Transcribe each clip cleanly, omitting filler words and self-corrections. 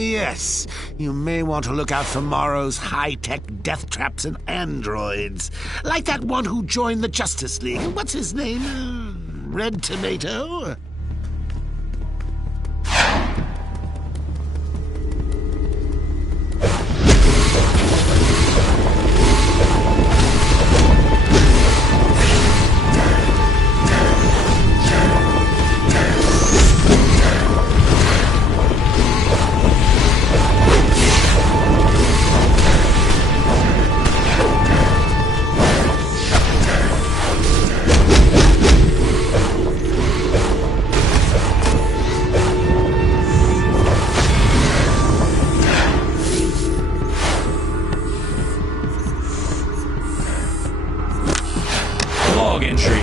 yes. You may want to look out for Morrow's high-tech death traps and androids. Like that one who joined the Justice League. What's his name? Red Tomato? Log entry.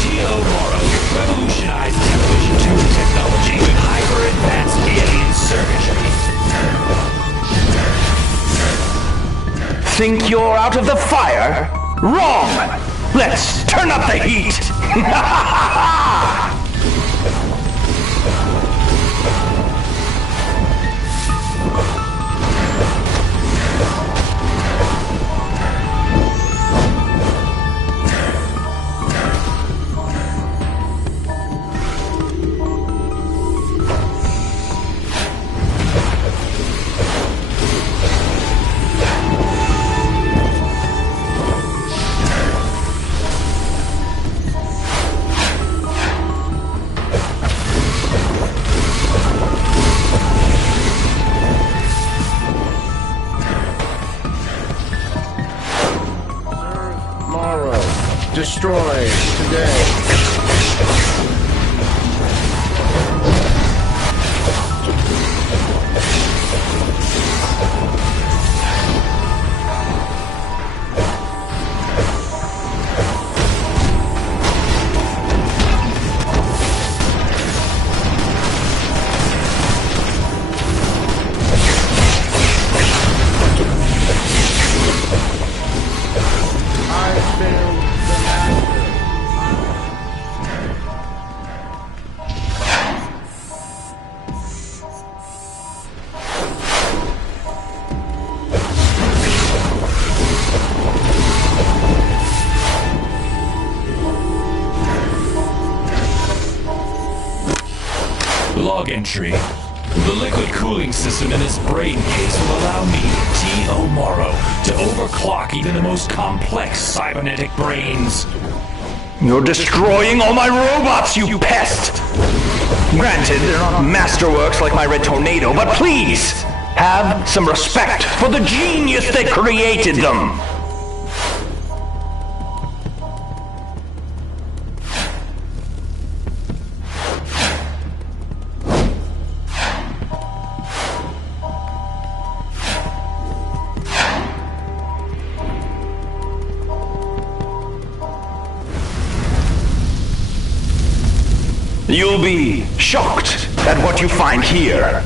T.O. Morrow revolutionized television tube technology with hyper-advanced alien circuitry. Think you're out of the fire? Wrong! Let's turn up the heat! Destroyed today. Log entry. The liquid cooling system in this brain case will allow me, T.O. Morrow, to overclock even the most complex cybernetic brains. You're destroying all my robots, you pest! Granted, they're not masterworks like my Red Tornado, but please, have some respect for the genius that created them! You'll be shocked at what you find here.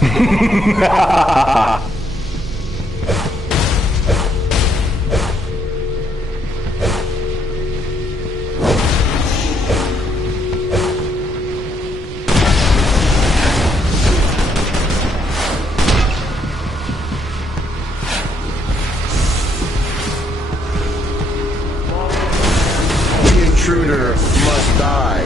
The intruder must die.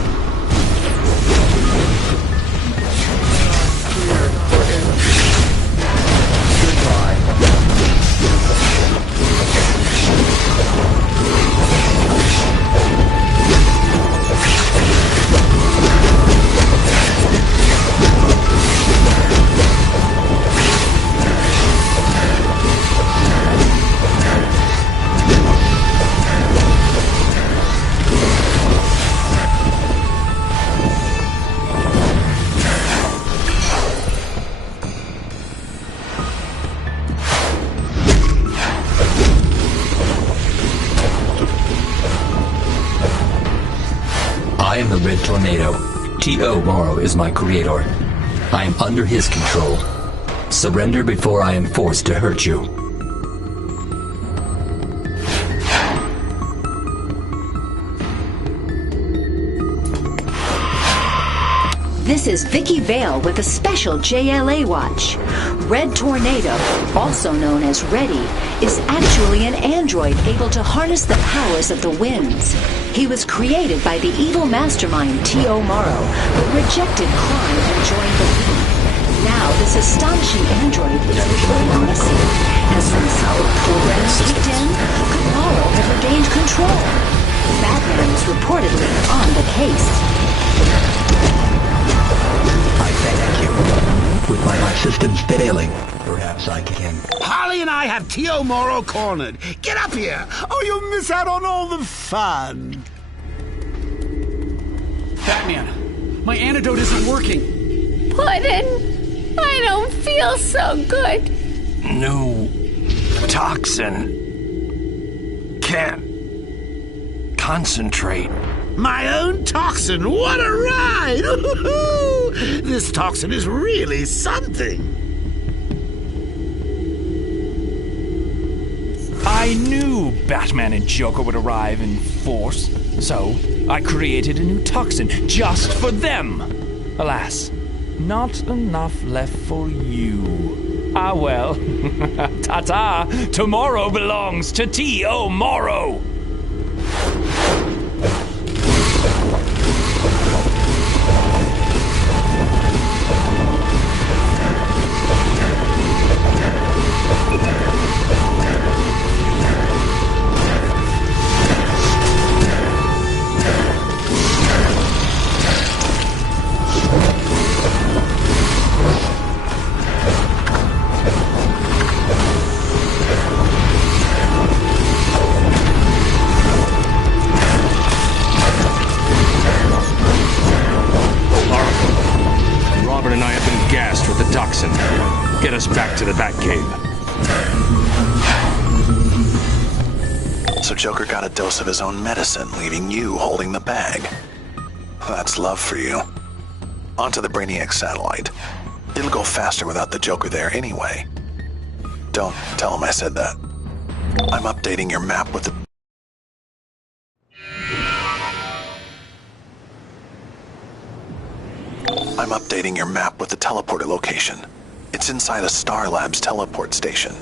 I am the Red Tornado. T.O. Morrow is my creator. I am under his control. Surrender before I am forced to hurt you. This is Vicky Vale with a special JLA watch. Red Tornado, also known as Reddy, is actually an android able to harness the powers of the winds. He was created by the evil mastermind T.O. Morrow, but rejected crime and joined the League. Now, this astonishing android is reported missing. As soon as our program kicked in, could Morrow have regained control? Batman is reportedly on the case. I thank you. With my systems failing, perhaps I can... Harley and I have T.O. Morrow cornered. Get up here, or you'll miss out on all the fun. Batman, my antidote isn't working. Puddin', I don't feel so good. New toxin. Can't concentrate. My own toxin, what a ride! This toxin is really something. I knew Batman and Joker would arrive in force, so I created a new toxin just for them. Alas, not enough left for you. Ah well, ta-ta, tomorrow belongs to T.O. Morrow. Get us back to the Batcave. So Joker got a dose of his own medicine, leaving you holding the bag. That's love for you. Onto the Brainiac satellite. It'll go faster without the Joker there anyway. Don't tell him I said that. I'm updating your map with the... I'm updating your map with the teleporter location. It's inside a Star Labs teleport station.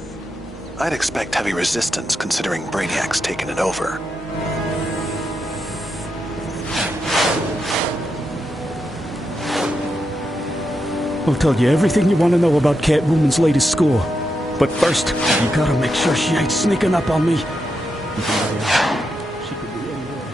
I'd expect heavy resistance considering Brainiac's taken it over. I'll tell you everything you want to know about Catwoman's latest score. But first, you gotta make sure she ain't sneaking up on me. She could be anywhere.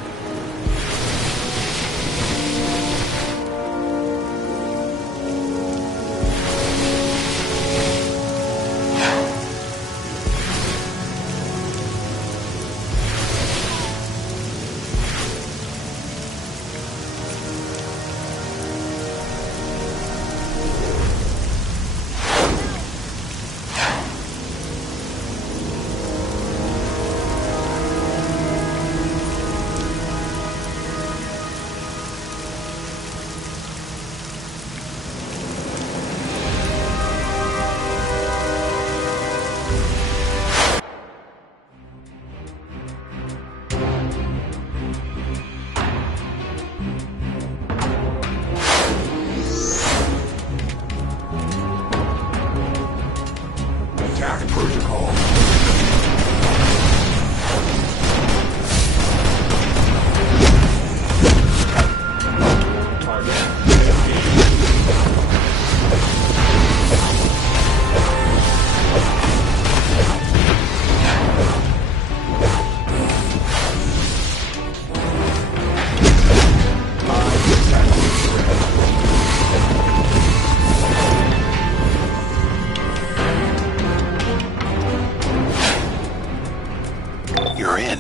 You're in.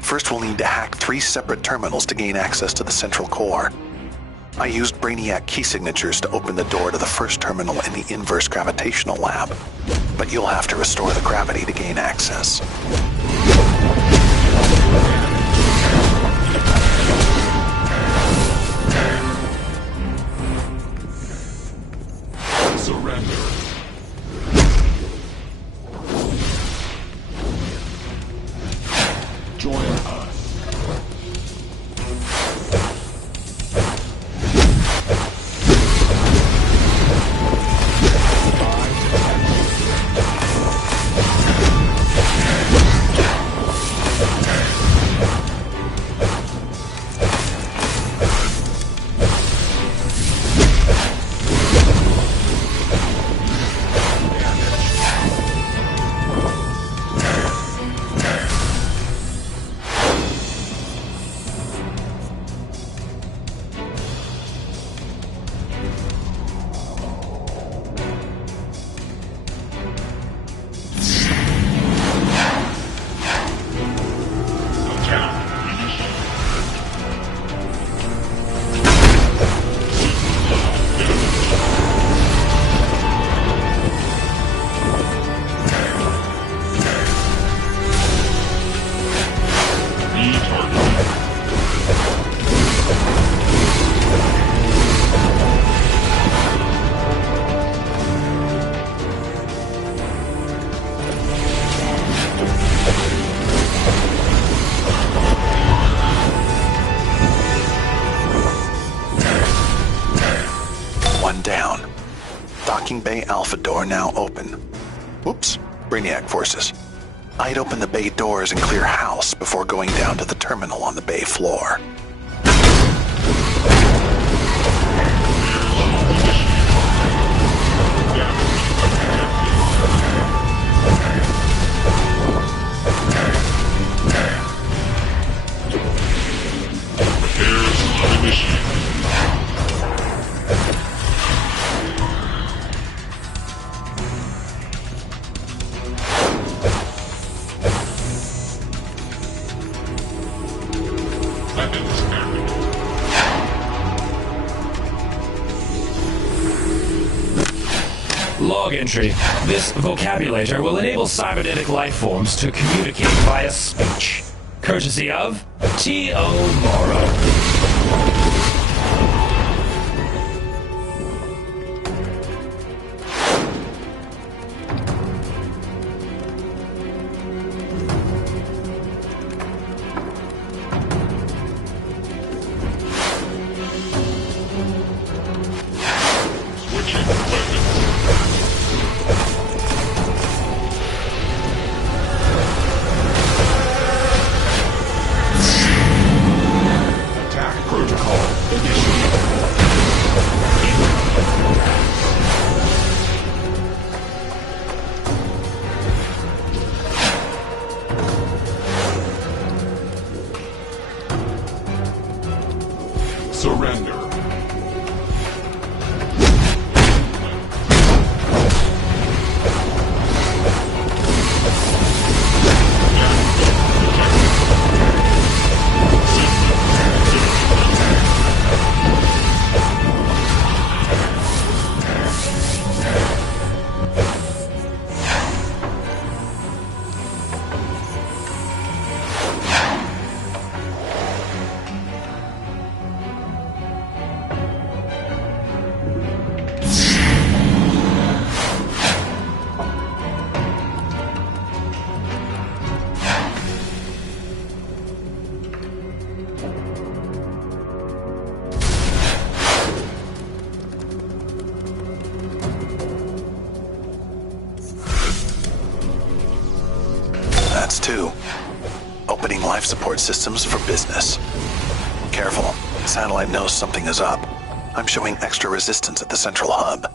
First, we'll need to hack 3 separate terminals to gain access to the central core. I used Brainiac key signatures to open the door to the first terminal in the inverse gravitational lab, but you'll have to restore the gravity to gain access. Surrender. Join us. Bay Alpha door now open. Whoops, Brainiac forces. I'd open the bay doors and clear house before going down to the terminal on the bay floor. Log entry. This vocabulator will enable cybernetic life forms to communicate via speech. Courtesy of T.O. Morrow. Surrender. That's two. Opening life support systems for business. Careful. Satellite knows something is up. I'm showing extra resistance at the central hub.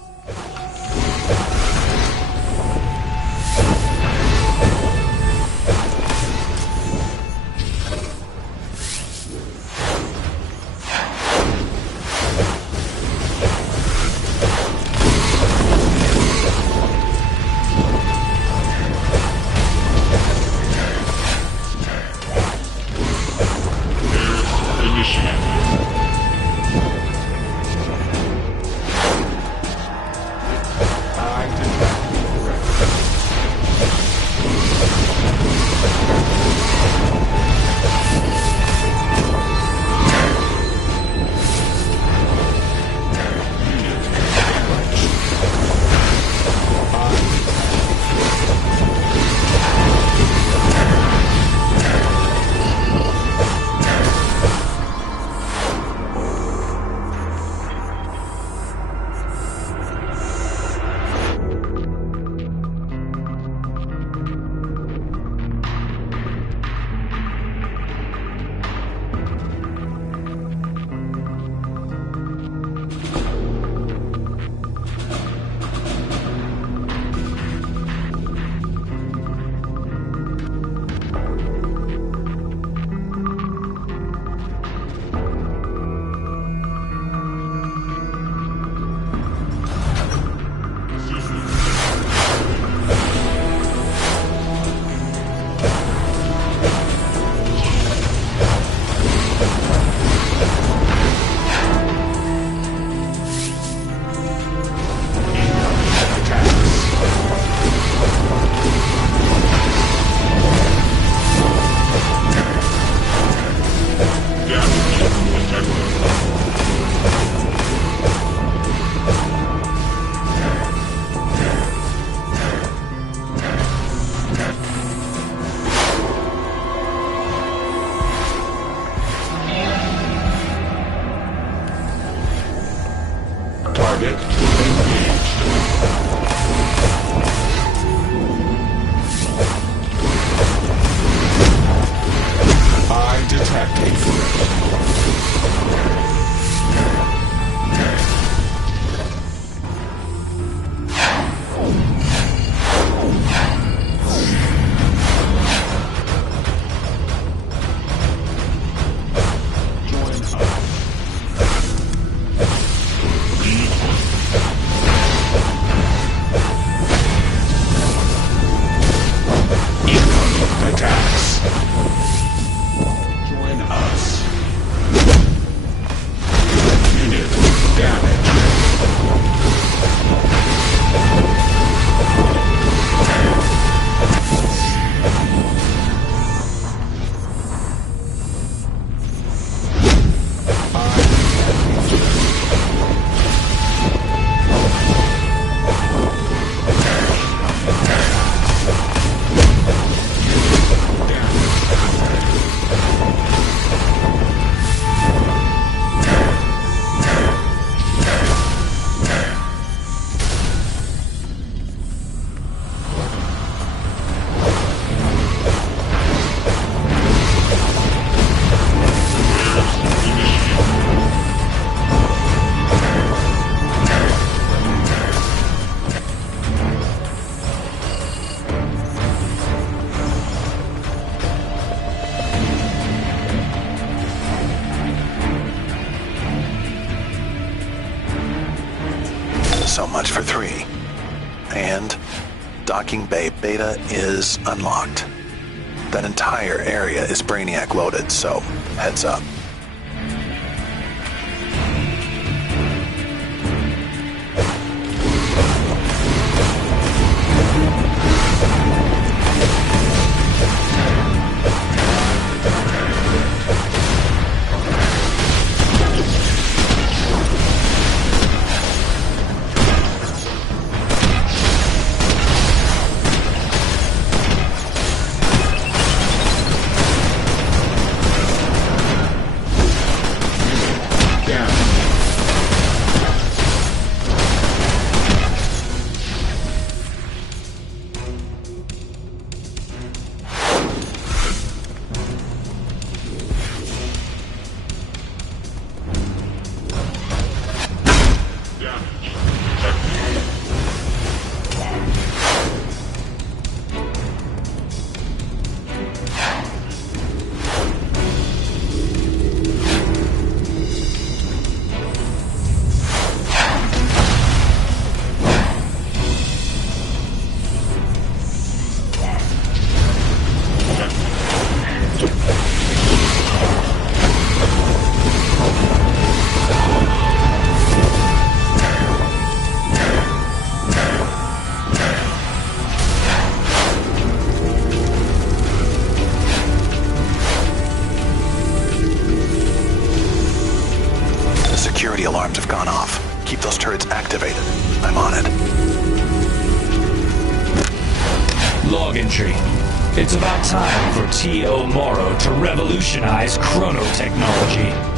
So much for 3. And docking bay beta is unlocked. That entire area is Brainiac loaded, so heads up. Security alarms have gone off. Keep those turrets activated. I'm on it. Log entry. It's about time for T.O. Morrow to revolutionize chronotechnology.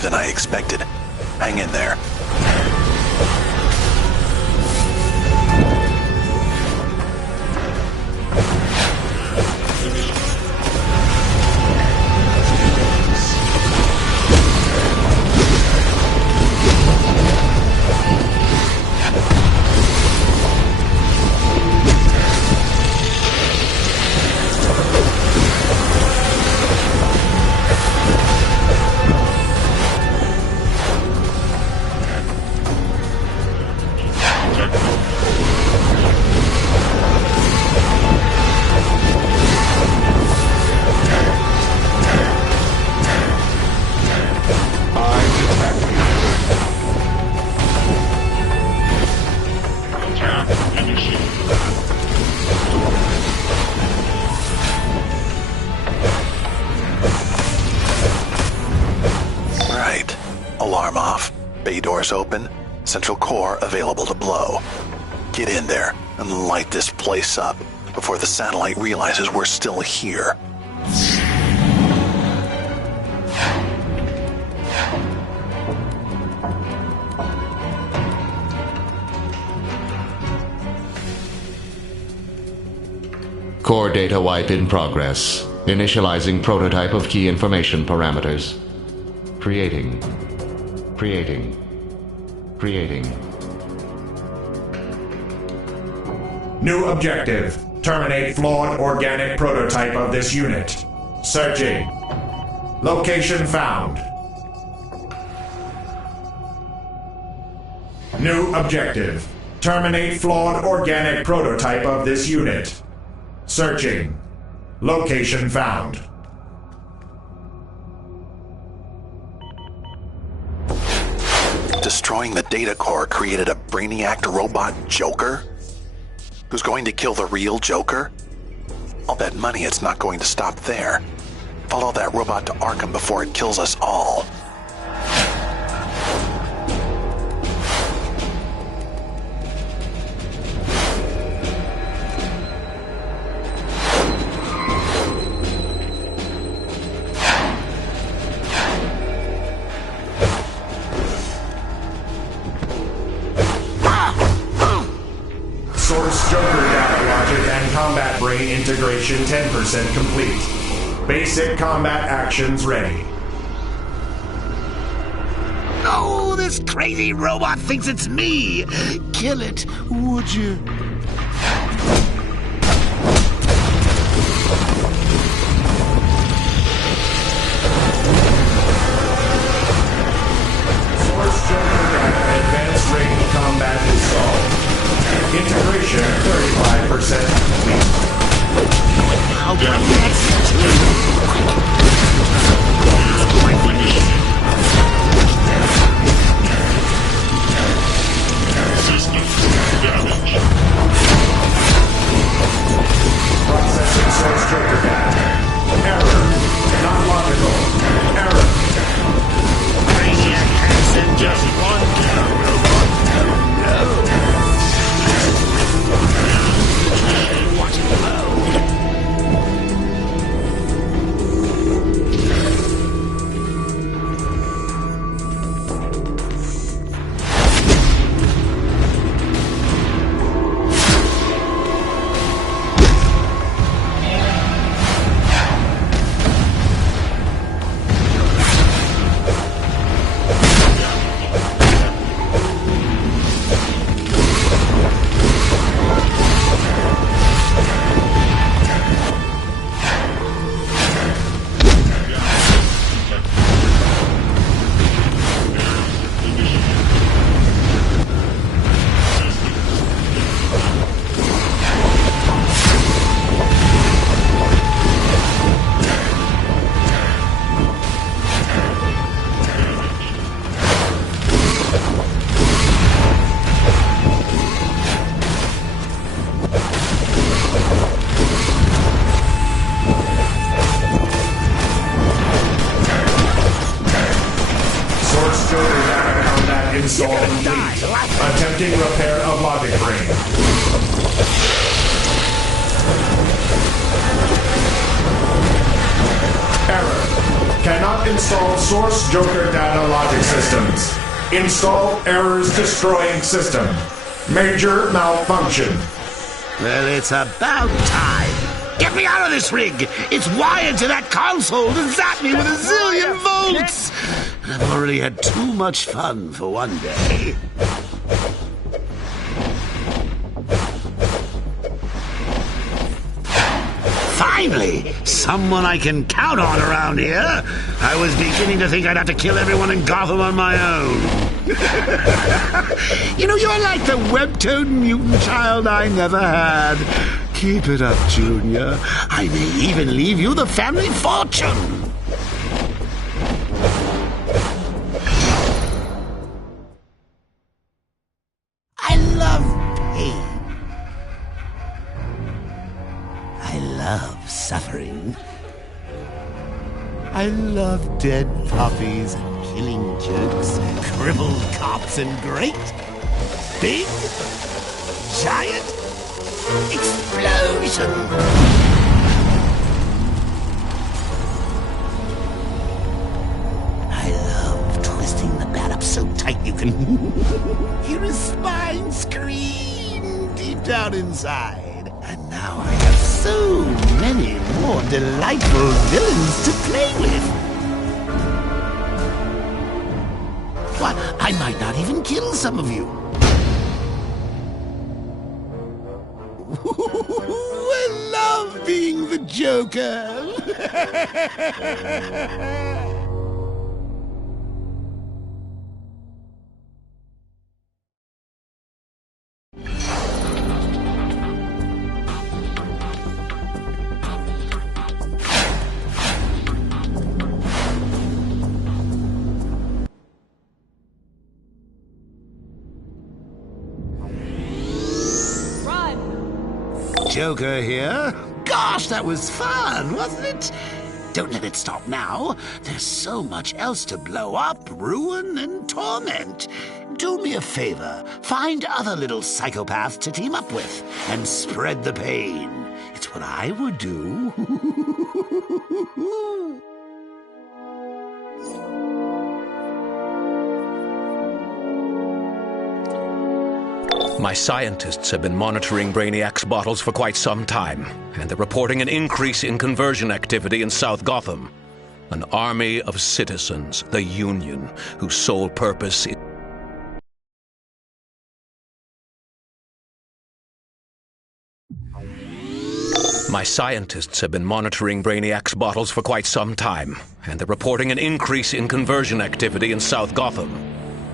Than I expected. Hang in there. Alarm off. Bay doors open. Central core available to blow. Get in there and light this place up before the satellite realizes we're still here. Core data wipe in progress. Initializing prototype of key information parameters. Creating. New objective. Terminate flawed organic prototype of this unit. Searching. Location found. New objective. Terminate flawed organic prototype of this unit. Searching. Location found. Destroying the data core created a Brainiac robot Joker? Who's going to kill the real Joker? I'll bet money it's not going to stop there. Follow that robot to Arkham before it kills us all. Source Joker data logic and combat brain integration 10% complete. Basic combat actions ready. Oh, this crazy robot thinks it's me! Kill it, would you? Source Joker data advanced range combat installed. Integration 35% complete. I'll get next. Processing source Joker data. Error. Not logical. Error. Brainiac accent just one killer robot. Watch it blow. Install complete. Attempting repair of logic brain. Error. Cannot install source Joker data logic systems. Install errors destroying system. Major malfunction. Well, it's about time. Get me out of this rig! It's wired to that console to zap me with a zillion volts! I've already had too much fun for one day. Finally! Someone I can count on around here! I was beginning to think I'd have to kill everyone in Gotham on my own. You know, you're like the webtoon mutant child I never had. Keep it up, Junior. I may even leave you the family fortune. I love pain. I love suffering. I love dead puppies and killing jokes, crippled cops and great, big, giant explosion. I love twisting the bat up so tight you can hear his spine scream deep down inside. And now I have so many more delightful villains to play with. Why, I might not even kill some of you. I love being the Joker. Joker here. Gosh, that was fun, wasn't it? Don't let it stop now. There's so much else to blow up, ruin, and torment. Do me a favor. Find other little psychopaths to team up with and spread the pain. It's what I would do. My scientists have been monitoring Brainiac's bottles for quite some time, and they're reporting an increase in conversion activity in South Gotham. An army of citizens, the Union, whose sole purpose is... My scientists have been monitoring Brainiac's bottles for quite some time, and they're reporting an increase in conversion activity in South Gotham.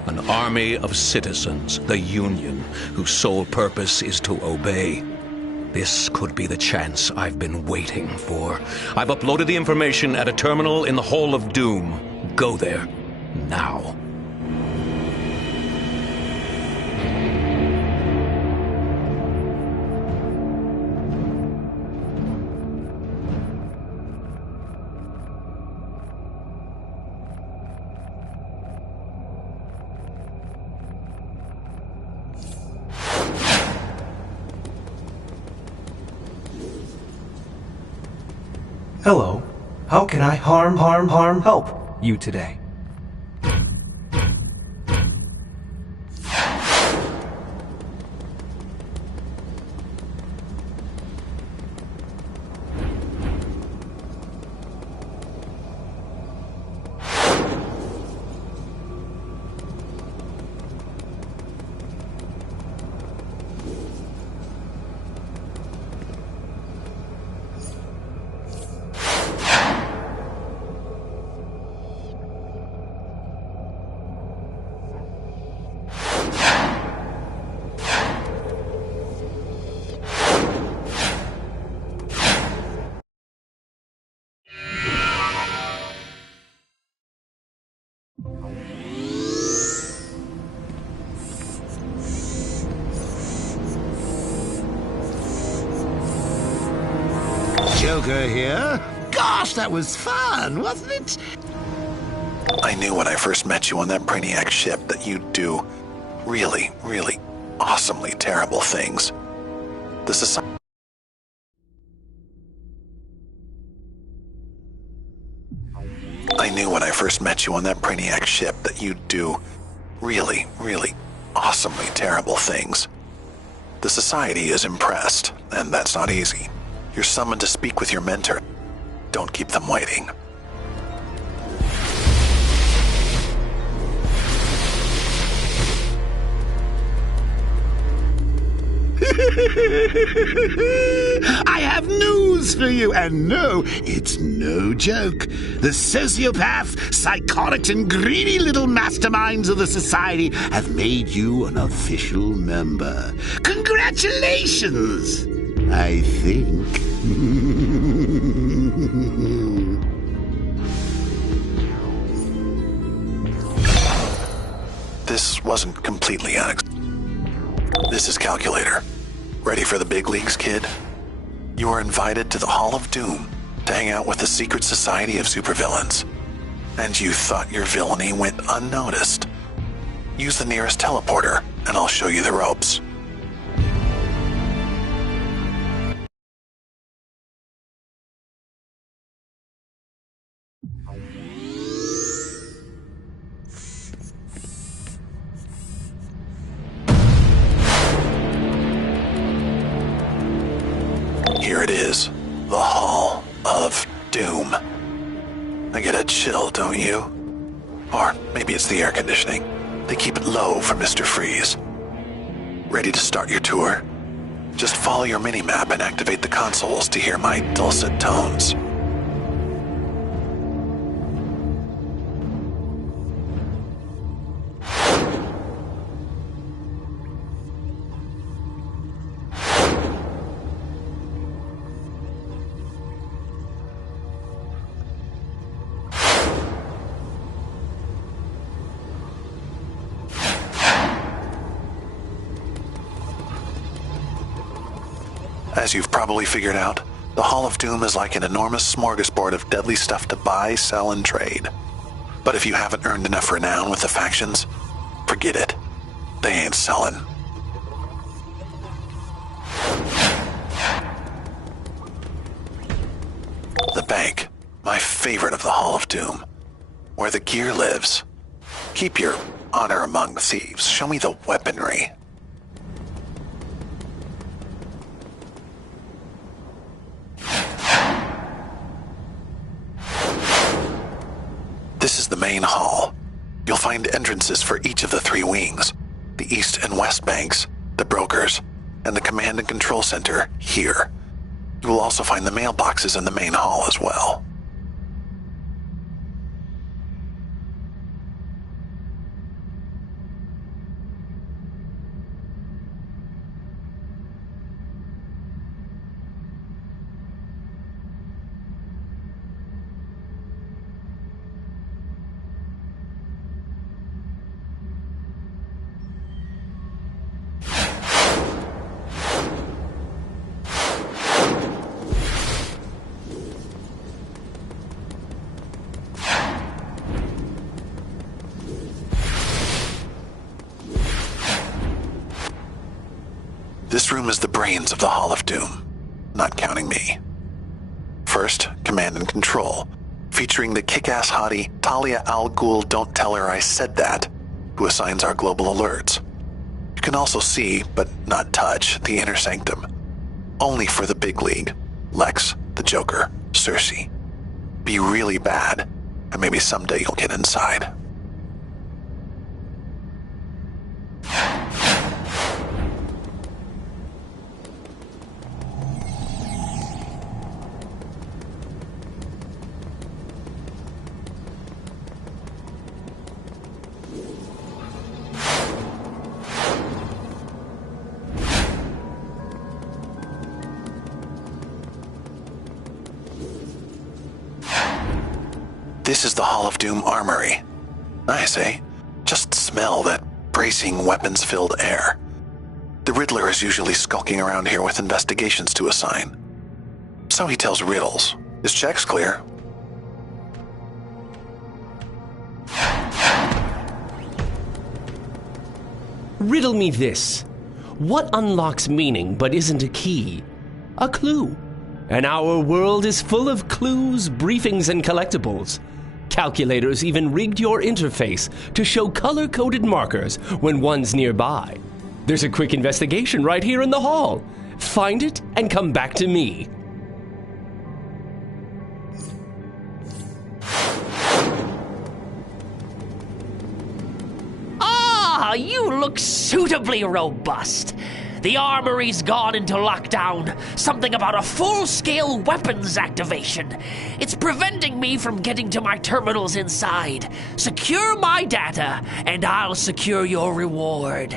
An army of citizens, the Union, whose sole purpose is to obey. This could be the chance I've been waiting for. I've uploaded the information at a terminal in the Hall of Doom. Go there, now. Hello. How can I help you today? Joker here. Gosh, that was fun, wasn't it? I knew when I first met you on that Brainiac ship that you'd do really, really awesomely terrible things. The society... I knew when I first met you on that Brainiac ship that you'd do really, really awesomely terrible things. The Society is impressed, and that's not easy. You're summoned to speak with your mentor. Don't keep them waiting. I have news for you, and no, it's no joke. The sociopath, psychotic, and greedy little masterminds of the Society have made you an official member. Congratulations, I think. This wasn't completely unexpected. This is Calculator. Ready for the big leagues, kid? You are invited to the Hall of Doom to hang out with the secret society of supervillains. And you thought your villainy went unnoticed. Use the nearest teleporter, and I'll show you the ropes. Here it is, the Hall of Doom. I get a chill, don't you? Or maybe it's the air conditioning. They keep it low for Mr. Freeze. Ready to start your tour? Just follow your mini-map and activate the consoles to hear my dulcet tones. As you've probably figured out, the Hall of Doom is like an enormous smorgasbord of deadly stuff to buy, sell, and trade. But if you haven't earned enough renown with the factions, forget it. They ain't selling. The bank, my favorite of the Hall of Doom, where the gear lives. Keep your honor among thieves. Show me the weaponry. This is the main hall. You'll find entrances for each of the 3 wings, the east and west banks, the brokers, and the command and control center here. You will also find the mailboxes in the main hall as well. This room is the brains of the Hall of Doom, not counting me. First, Command and Control, featuring the kick-ass hottie Talia Al Ghul Don't Tell Her I Said That, who assigns our global alerts. You can also see, but not touch, the inner sanctum. Only for the big league, Lex, the Joker, Cersei. Be really bad, and maybe someday you'll get inside. This is the Hall of Doom Armory. Nice, eh? Just smell that bracing, weapons-filled air. The Riddler is usually skulking around here with investigations to assign. So he tells riddles. His check's clear. Riddle me this. What unlocks meaning but isn't a key? A clue. And our world is full of clues, briefings, and collectibles. Calculators even rigged your interface to show color-coded markers when one's nearby. There's a quick investigation right here in the hall. Find it and come back to me. Ah, you look suitably robust. The armory's gone into lockdown. Something about a full-scale weapons activation. It's preventing me from getting to my terminals inside. Secure my data, and I'll secure your reward.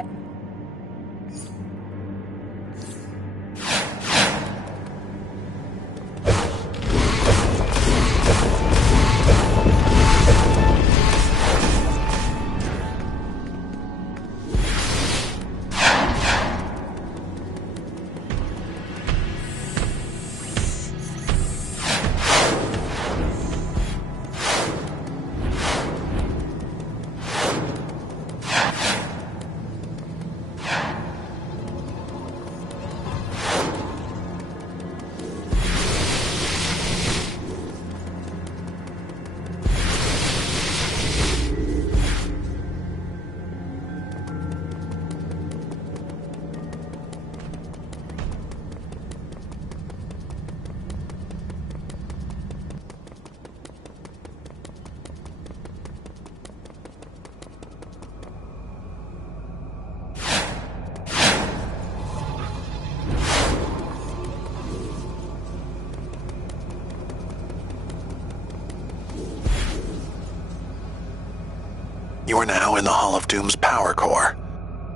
You are now in the Hall of Doom's power core.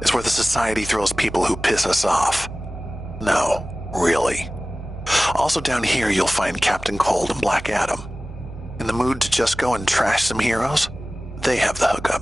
It's where the Society throws people who piss us off. No, really. Also down here you'll find Captain Cold and Black Adam. In the mood to just go and trash some heroes? They have the hookup.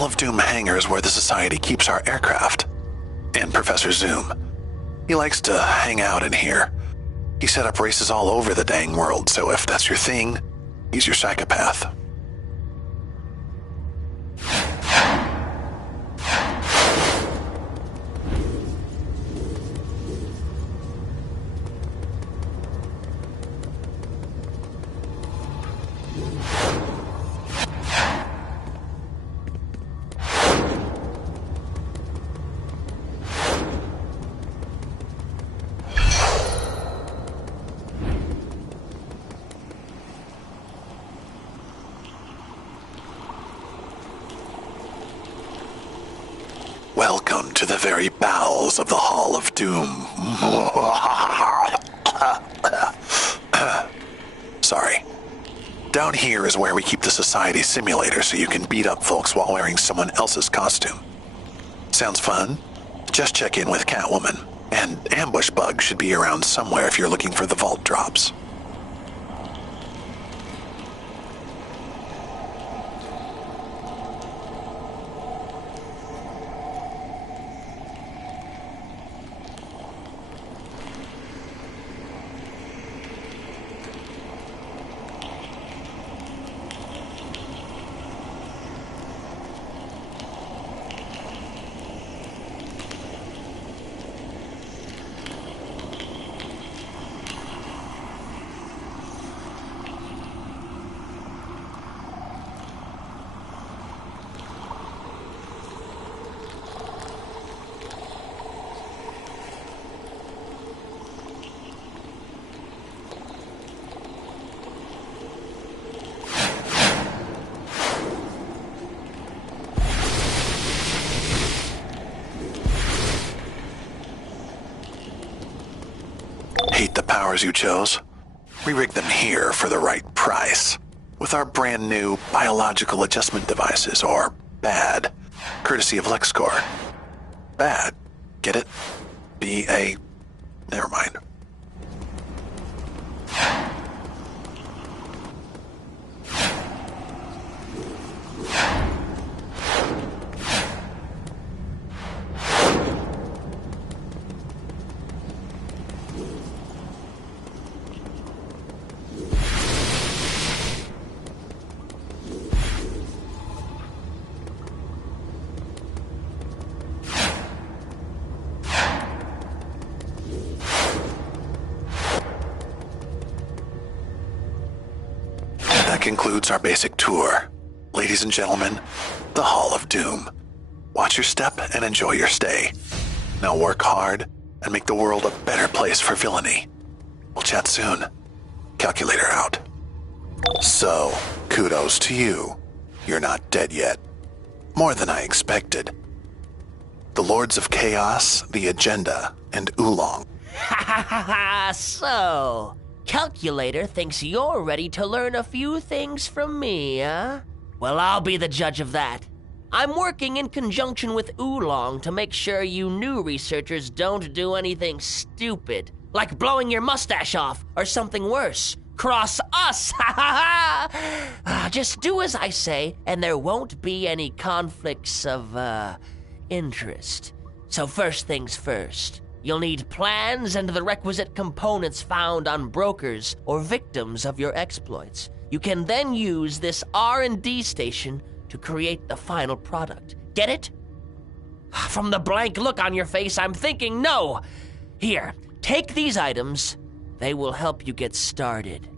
Hall of Doom hangar is where the Society keeps our aircraft. And Professor Zoom. He likes to hang out in here. He set up races all over the dang world, so if that's your thing, he's your psychopath. Welcome to the very bowels of the Hall of Doom. Sorry. Down here is where we keep the Society simulator so you can beat up folks while wearing someone else's costume. Sounds fun? Just check in with Catwoman. And Ambush Bug should be around somewhere if you're looking for the vault drops. Hate the powers you chose? We rigged them here for the right price. With our brand new biological adjustment devices, or BAD, courtesy of LexCorp. BAD. Get it? B-A... Never mind. That concludes our basic tour. Ladies and gentlemen, the Hall of Doom. Watch your step and enjoy your stay. Now work hard and make the world a better place for villainy. We'll chat soon. Calculator out. So, kudos to you. You're not dead yet. More than I expected. The Lords of Chaos, the Agenda, and Oolong. Ha ha ha ha! So, Calculator thinks you're ready to learn a few things from me, huh? Well, I'll be the judge of that. I'm working in conjunction with Oolong to make sure you new researchers don't do anything stupid, like blowing your mustache off, or something worse. Cross us! Ha ha ha! Just do as I say, and there won't be any conflicts of, interest. So first things first. You'll need plans and the requisite components found on brokers or victims of your exploits. You can then use this R&D station to create the final product. Get it? From the blank look on your face, I'm thinking no. Here, take these items. They will help you get started.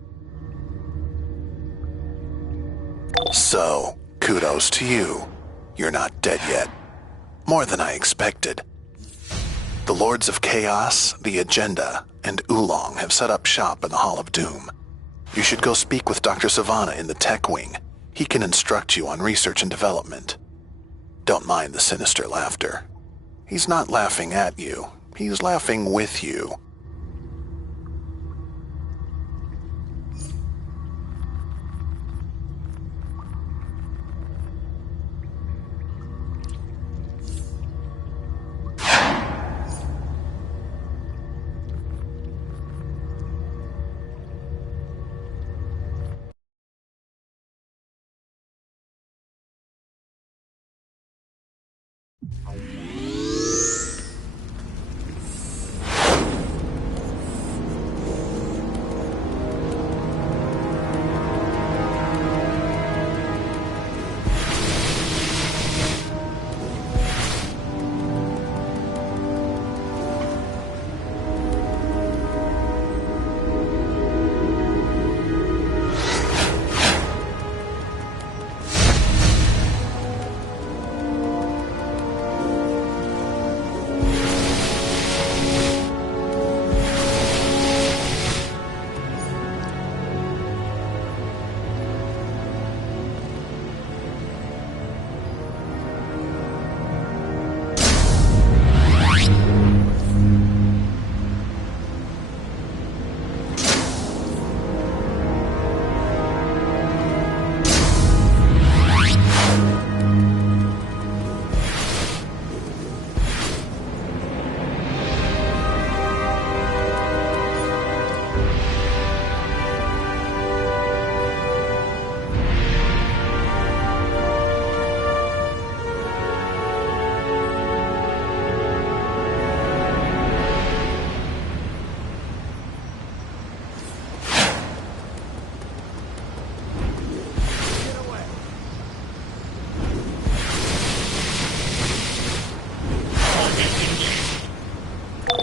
So, kudos to you. You're not dead yet. More than I expected. The Lords of Chaos, the Agenda, and Oolong have set up shop in the Hall of Doom. You should go speak with Dr. Savannah in the tech wing. He can instruct you on research and development. Don't mind the sinister laughter. He's not laughing at you. He's laughing with you.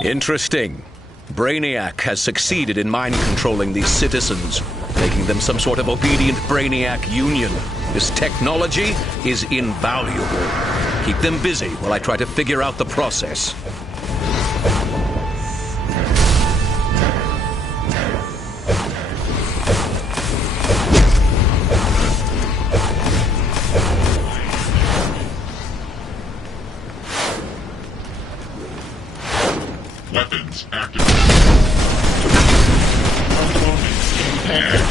Interesting. Brainiac has succeeded in mind-controlling these citizens, making them some sort of obedient Brainiac union. This technology is invaluable. Keep them busy while I try to figure out the process. Weapons activated. Components impaired.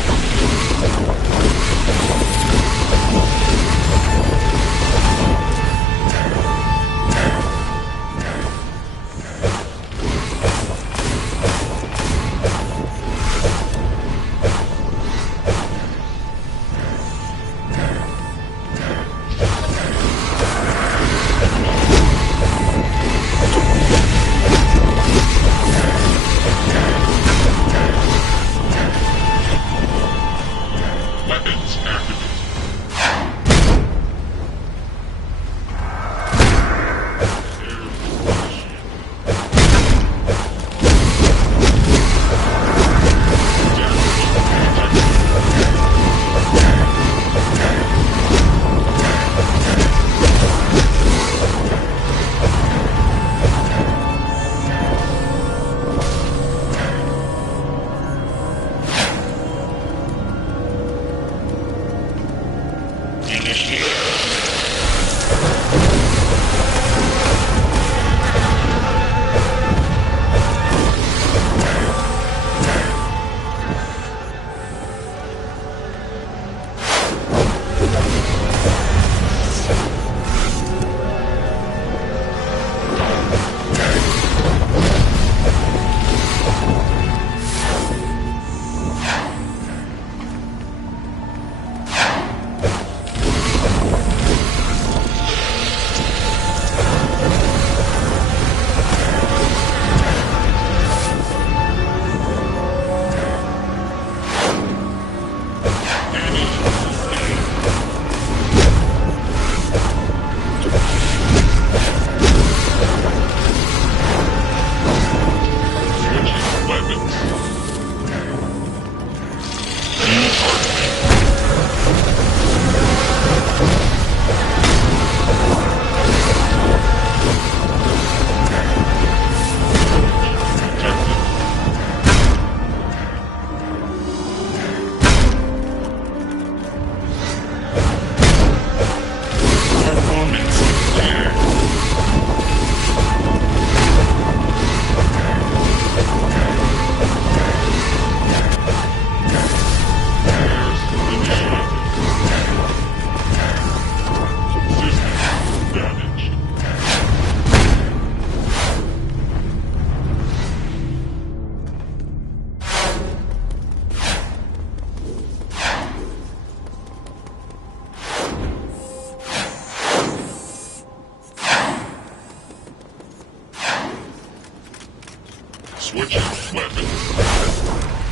Switching weapons.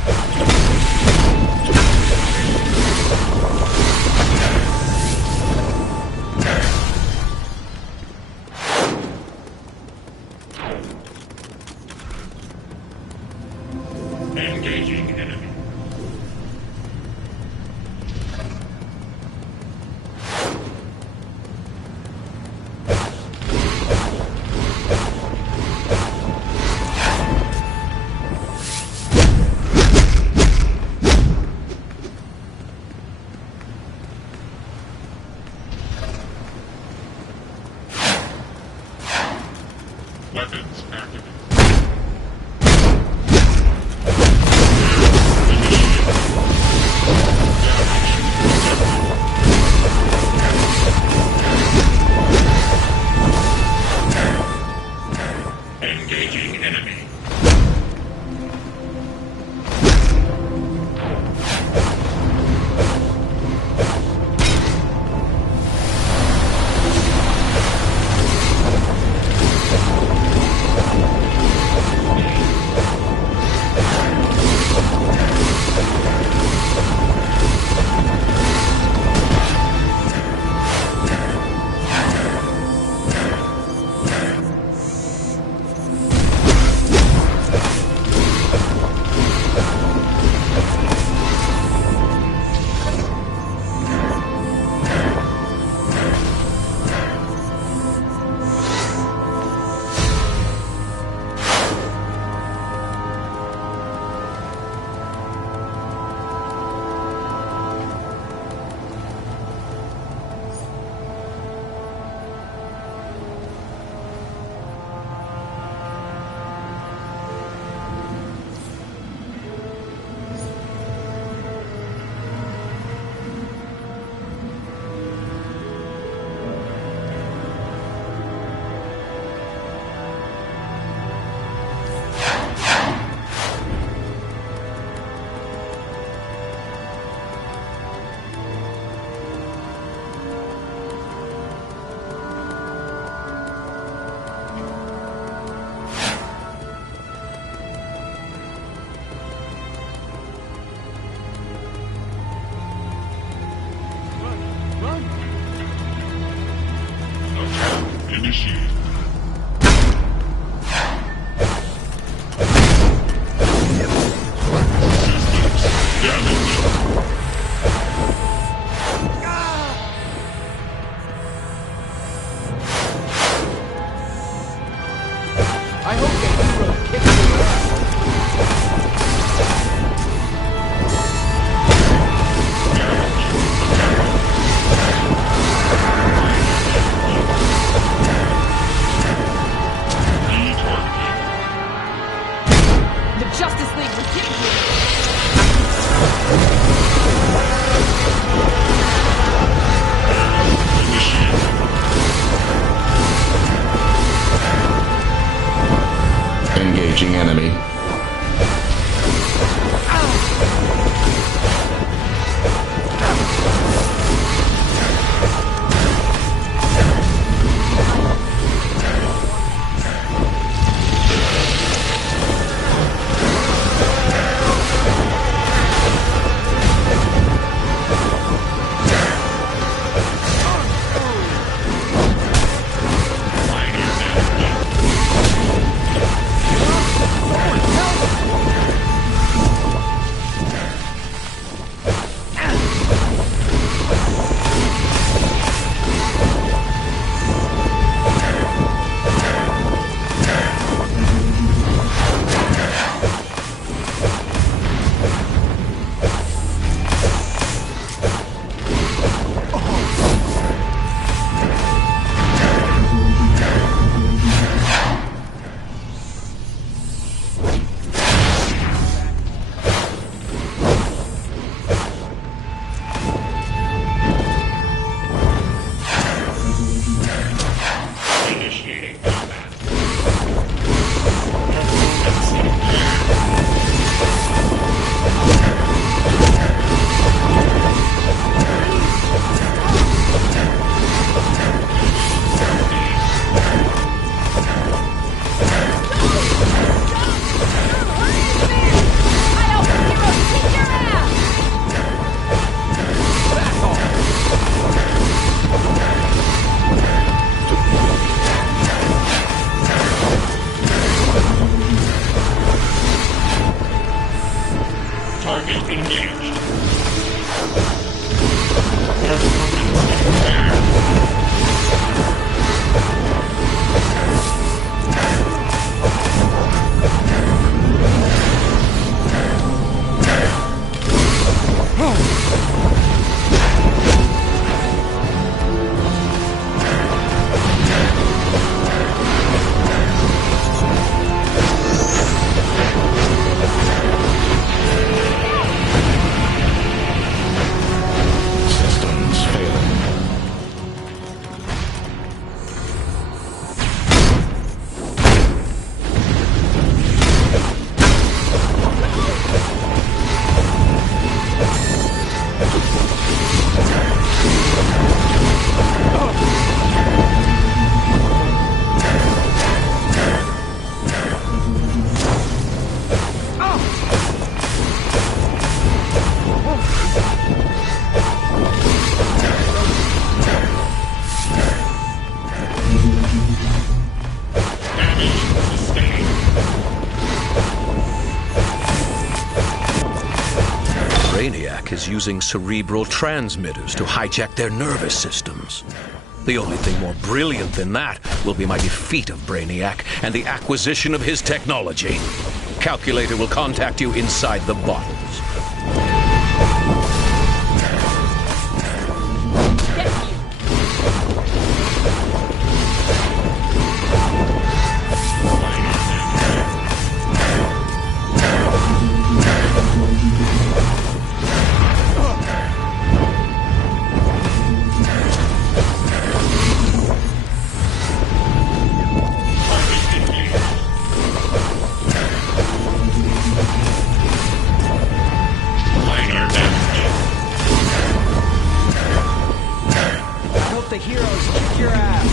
Engaging enemy. Weapons activated. Engaging enemy. Initiate. Systems damaged. I hope the hero kicks your ass. Target engaged. Systems failing. Brainiac is using cerebral transmitters to hijack their nervous systems. The only thing more brilliant than that will be my defeat of Brainiac and the acquisition of his technology. Calculator will contact you inside the bottles. The heroes kick your ass.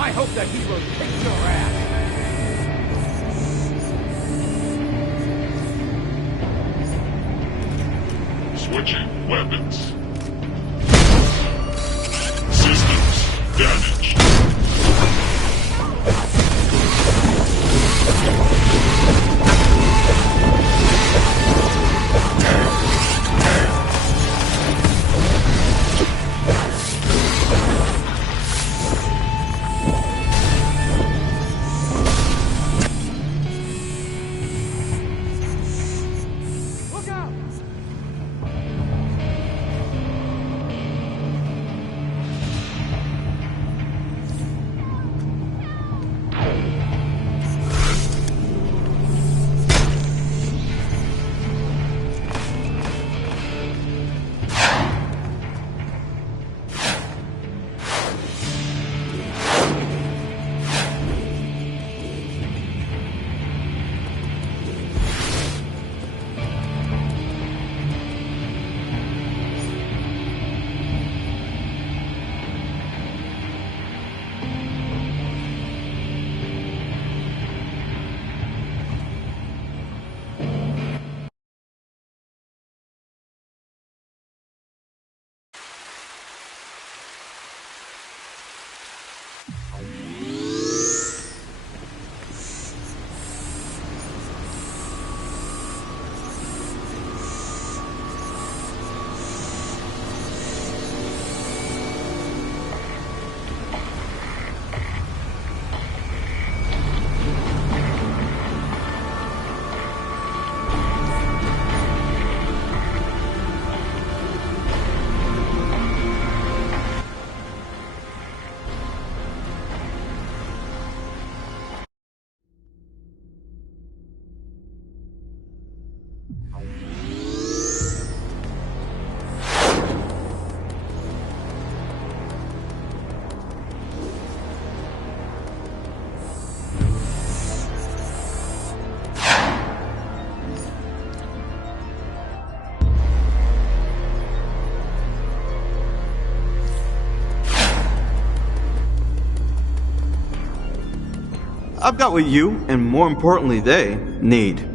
I hope that hero kicks your ass! Switching weapons. Systems damaged. I've got what you, and more importantly they, need.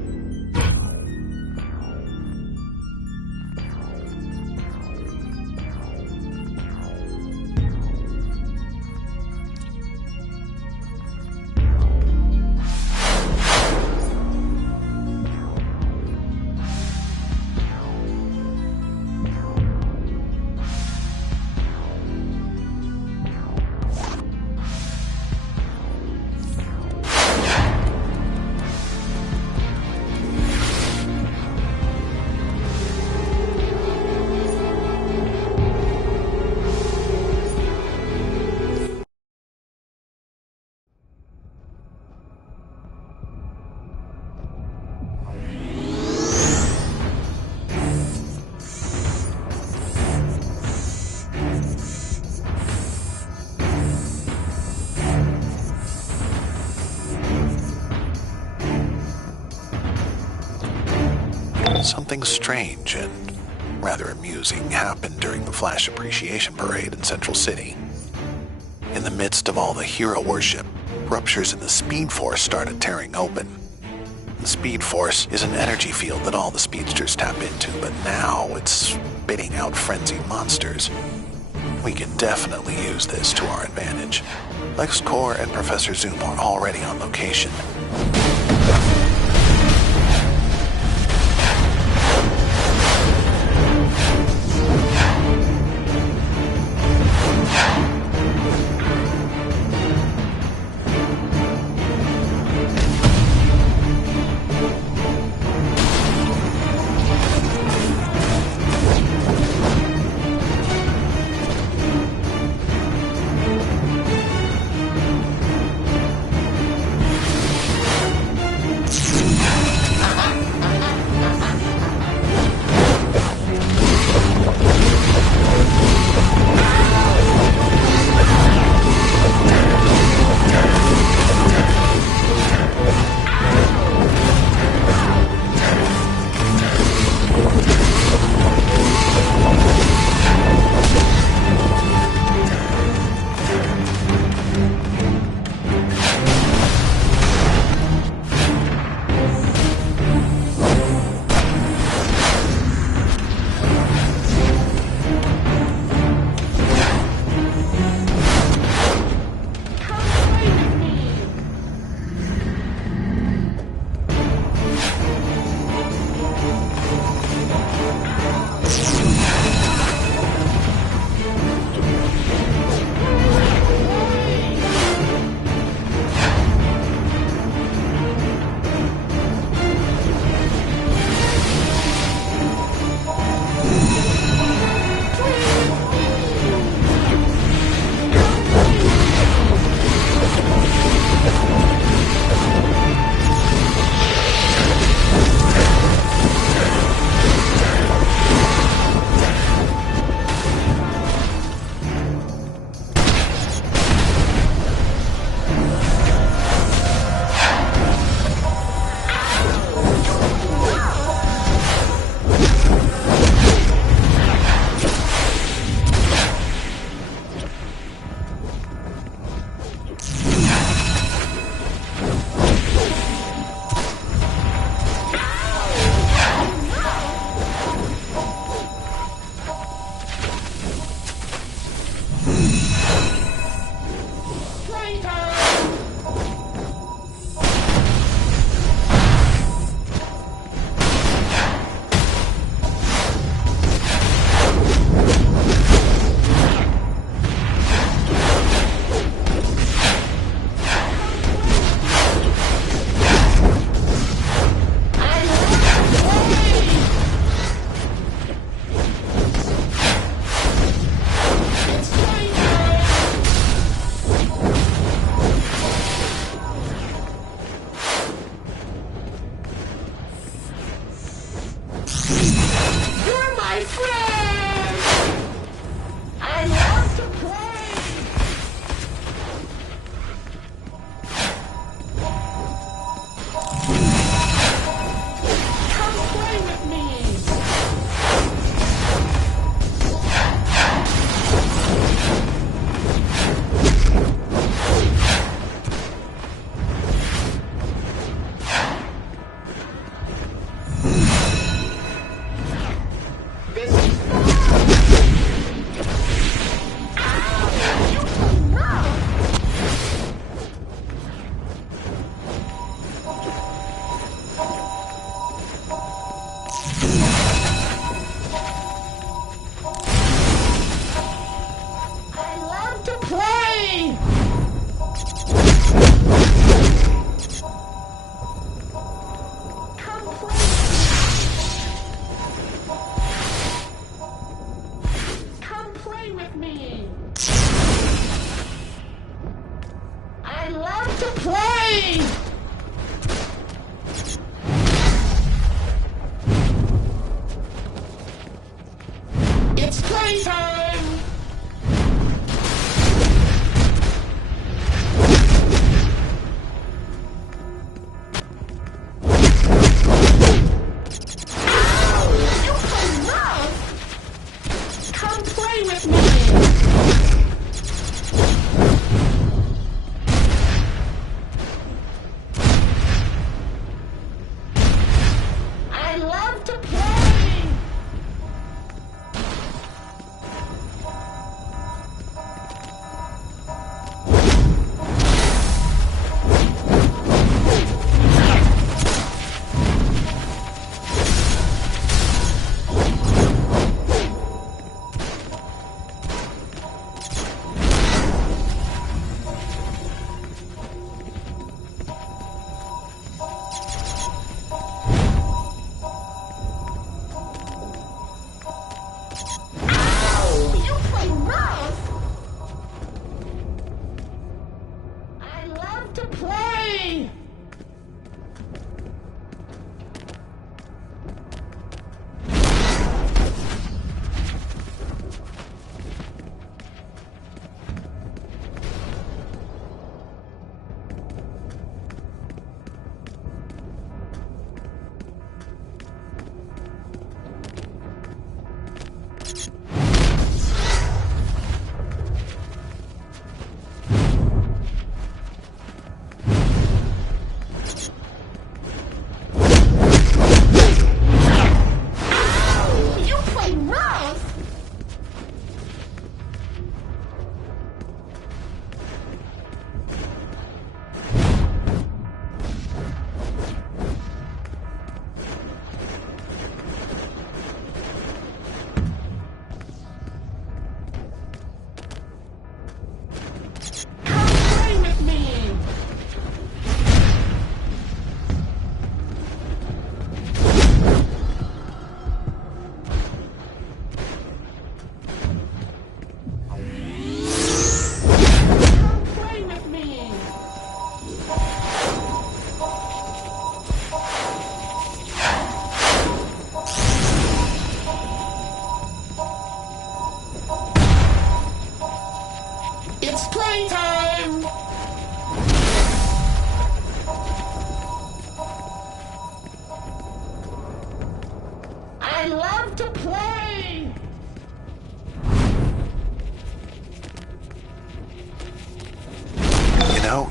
Something strange and rather amusing happened during the Flash Appreciation Parade in Central City. In the midst of all the hero worship, ruptures in the Speed Force started tearing open. The Speed Force is an energy field that all the speedsters tap into, but now it's spitting out frenzied monsters. We can definitely use this to our advantage. LexCorp and Professor Zoom are already on location. You're my friend! I love to play! Come play with me!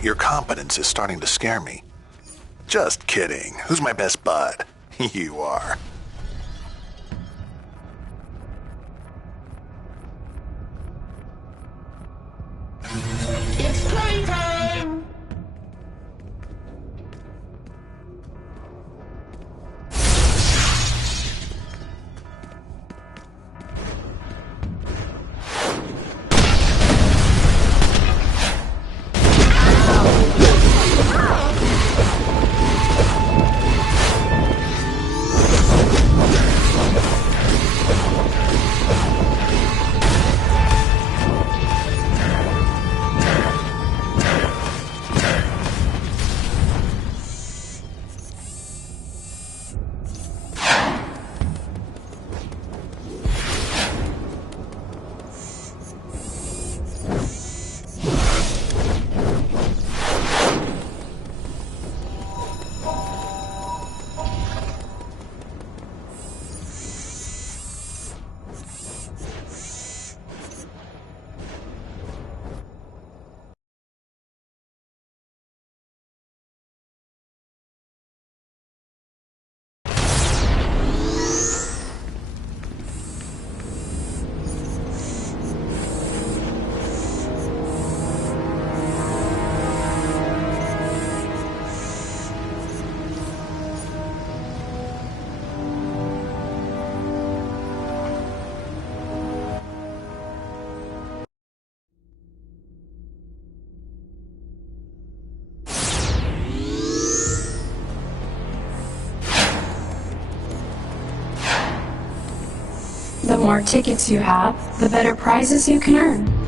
Your competence is starting to scare me. Just kidding. Who's my best bud? You are. It's playtime! The more tickets you have, the better prizes you can earn.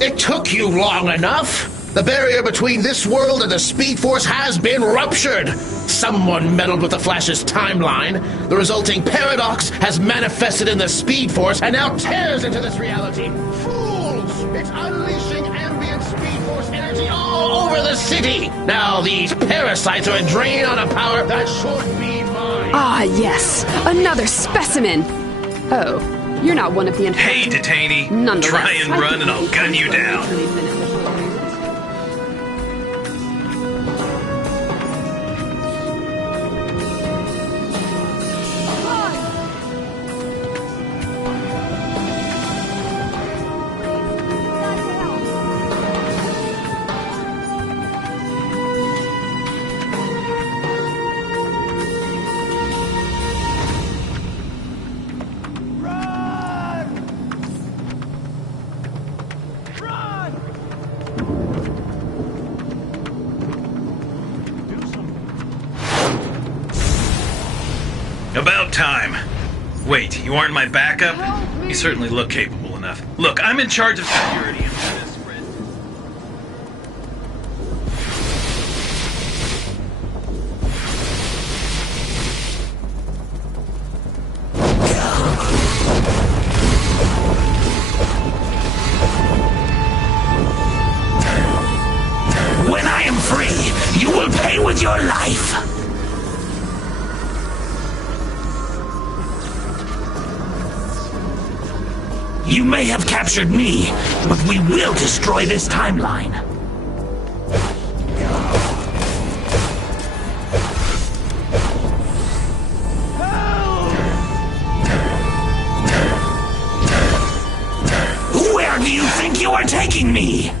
It took you long enough. The barrier between this world and the Speed Force has been ruptured. Someone meddled with the Flash's timeline. The resulting paradox has manifested in the Speed Force and now tears into this reality. Fools! It's unleashing ambient Speed Force energy all over the city. Now these parasites are a drain on a power that should be mine. Ah, yes. Another specimen. Oh, you're not one of the... Hey, detainee. Nonetheless, try and run and I'll gun you down. About time. Wait, you aren't my backup? You certainly look capable enough. Look, I'm in charge of security. When I am free, you will pay with your life. You may have captured me, but we will destroy this timeline. Where do you think you are taking me?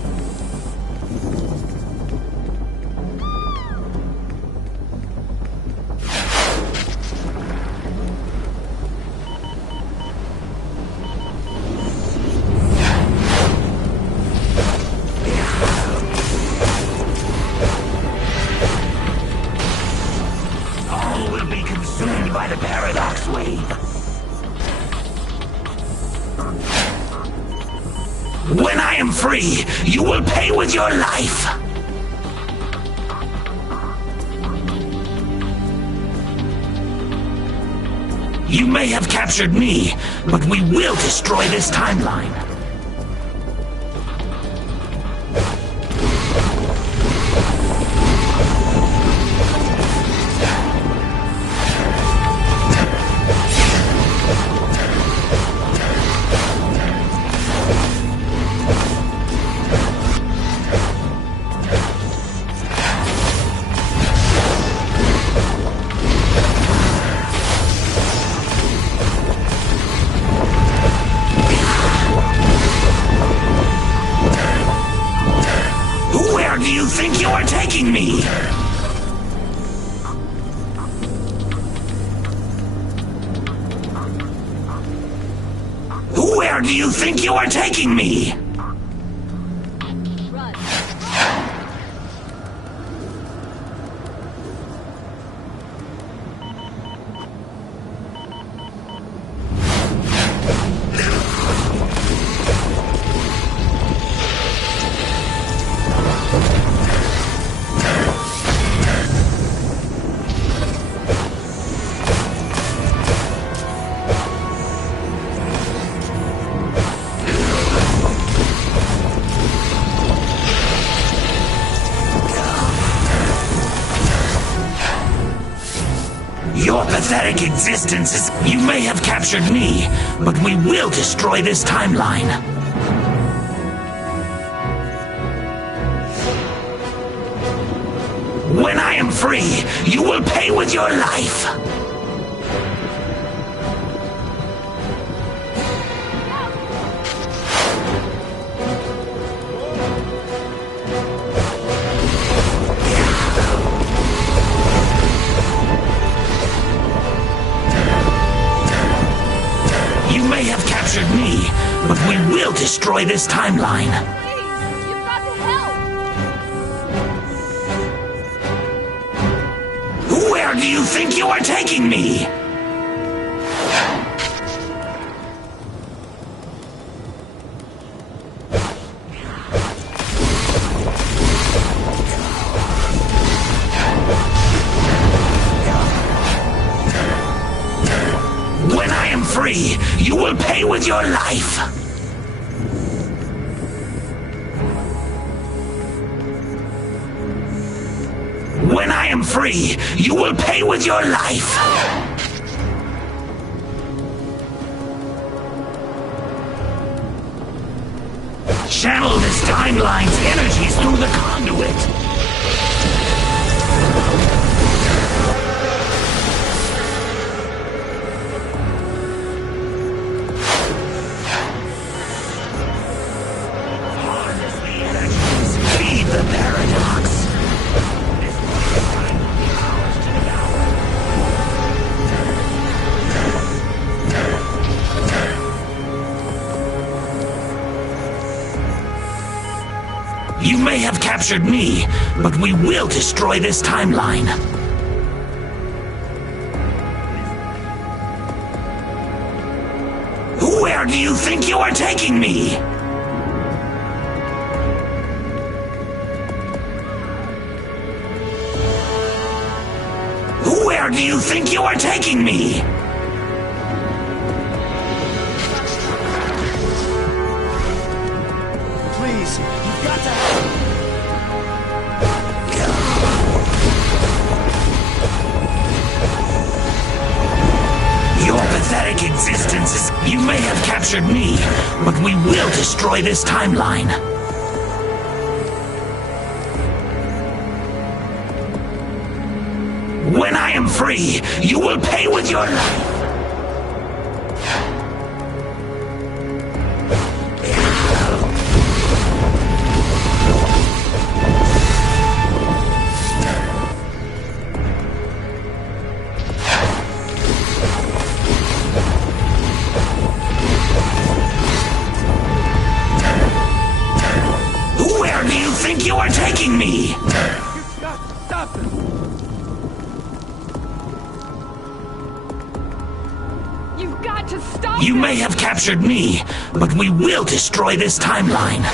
By the paradox wave. When I am free, you will pay with your life. You may have captured me, but we will destroy this timeline. Where do you think you are taking me? Where do you think you are taking me? Your pathetic existence is... You may have captured me, but we will destroy this timeline. When I am free, you will pay with your life. You may have captured me, but we will destroy this timeline. You've got to help! Where do you think you are taking me? with your life! When I am free, you will pay with your life! Channel this timeline's energies through the conduit! Feed the paradox! You may have captured me, but we will destroy this timeline. Where do you think you are taking me? Where do you think you are taking me? Please, you've got to help. Your pathetic existence is... You may have captured me, but we will destroy this timeline. When I am free, you will pay with your life. Where do you think you are taking me? Stop it! You've got to stop You this. may have captured me, but we will destroy this timeline.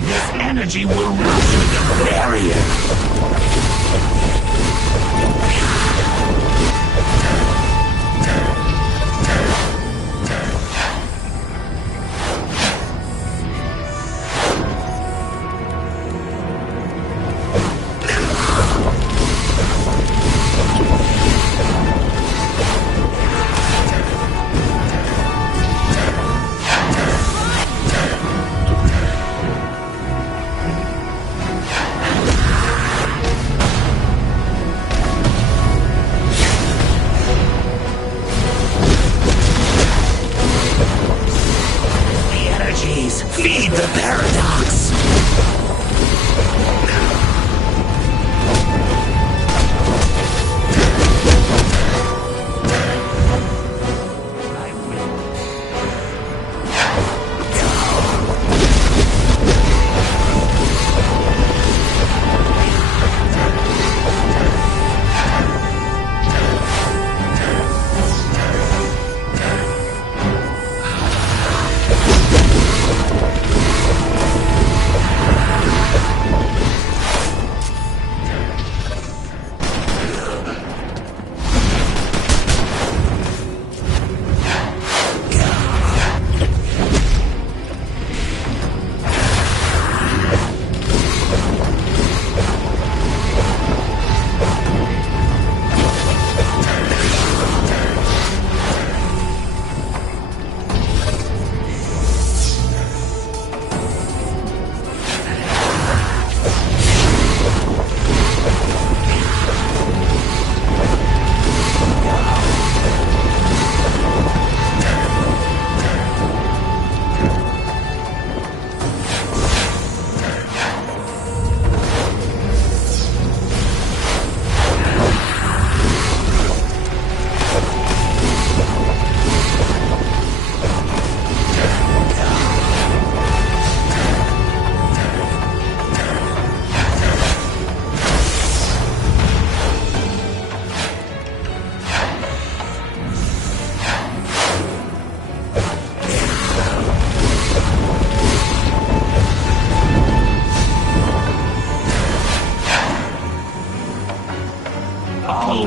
This energy will rupture the barrier.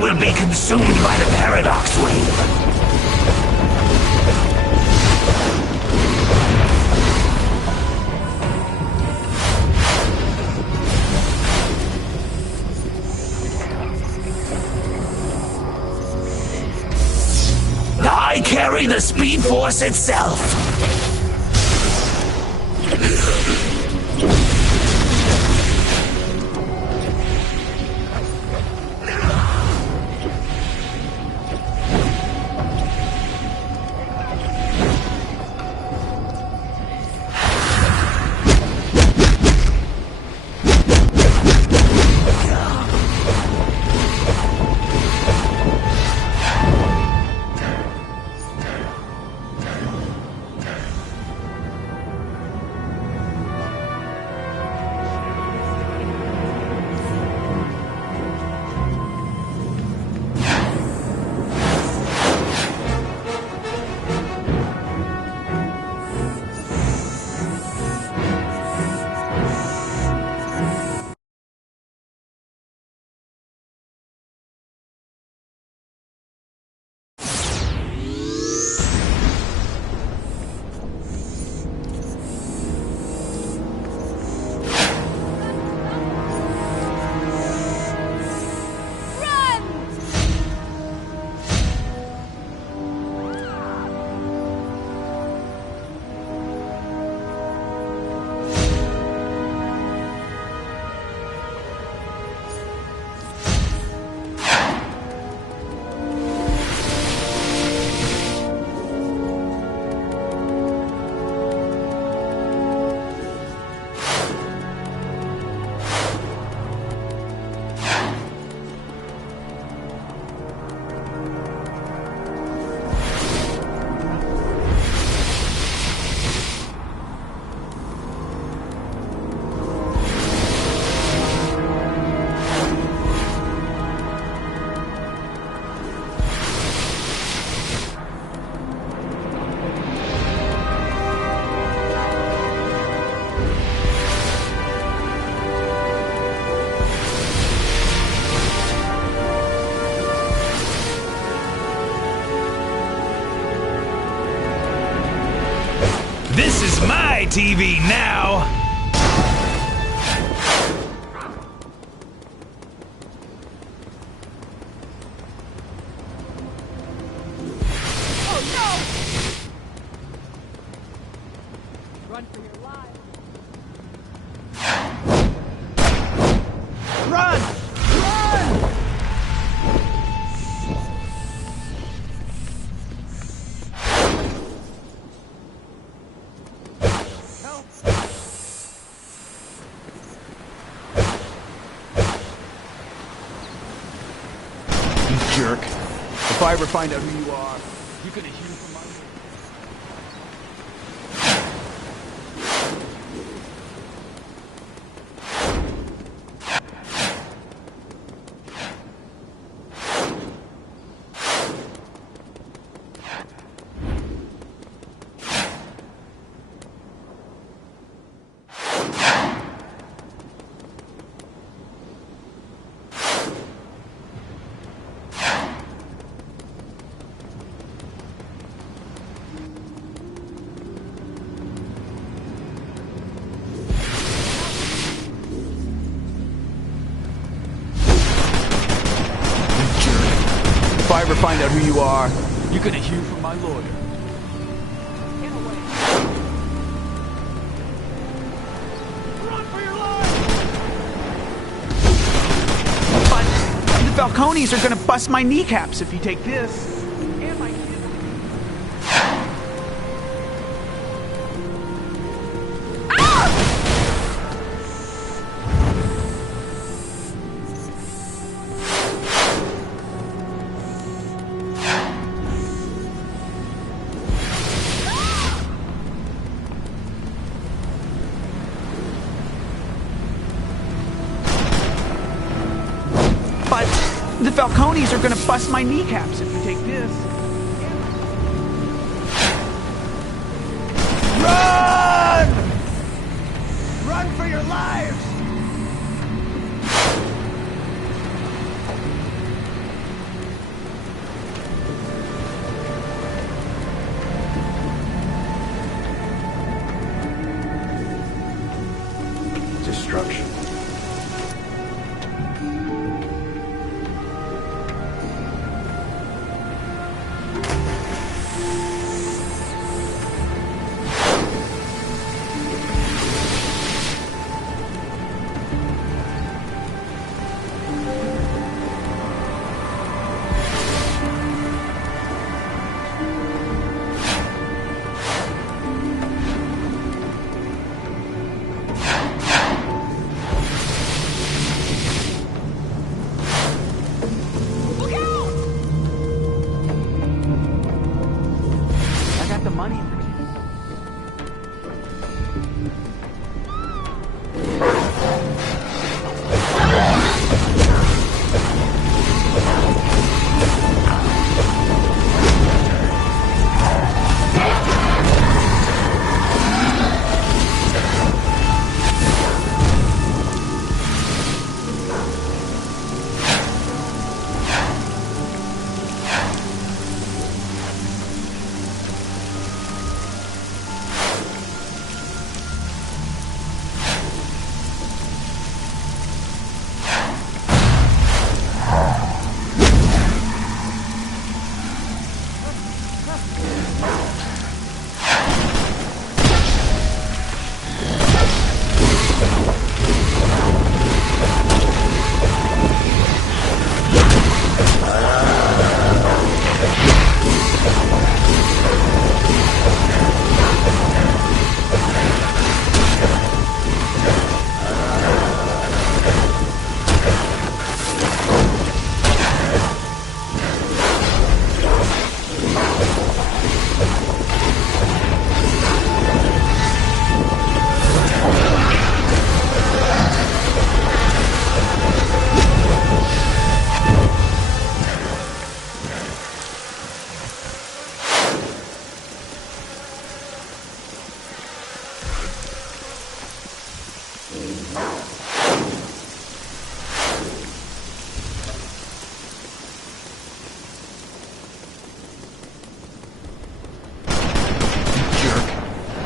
will be consumed by the paradox wave. I carry the Speed Force itself! This is my TV now! Oh no! Run for your life. Run! Run! Jerk. If I ever find out who you are, you're gonna hear from my... If I ever find out who you are, you're gonna hear from my lawyer. Get away. Run for your life! But the Falcones are gonna bust my kneecaps if you take this. And my kid. But the Falcones are gonna bust my kneecaps if you take this. Run! Run for your lives! construction.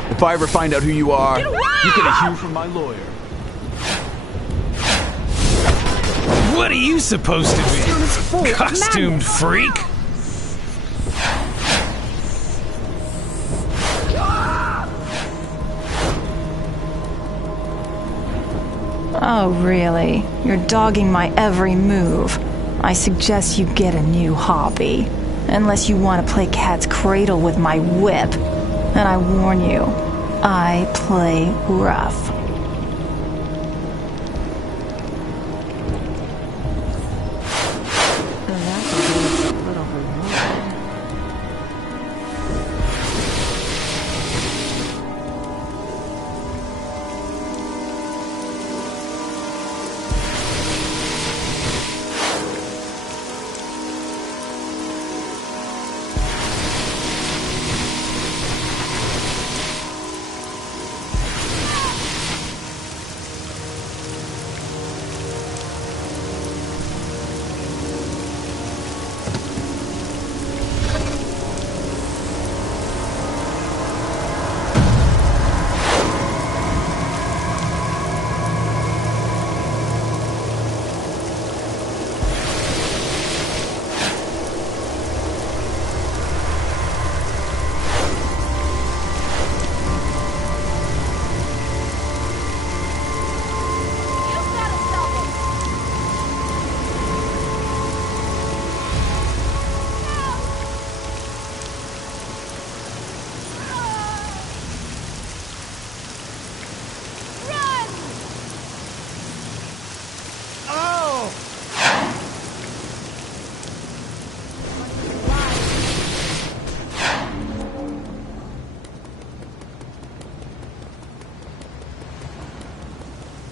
If I ever find out who you are, you're gonna hear from my lawyer. What are you supposed to be? Costumed freak? Oh, really? You're dogging my every move. I suggest you get a new hobby. Unless you want to play cat's cradle with my whip. And I warn you, I play rough.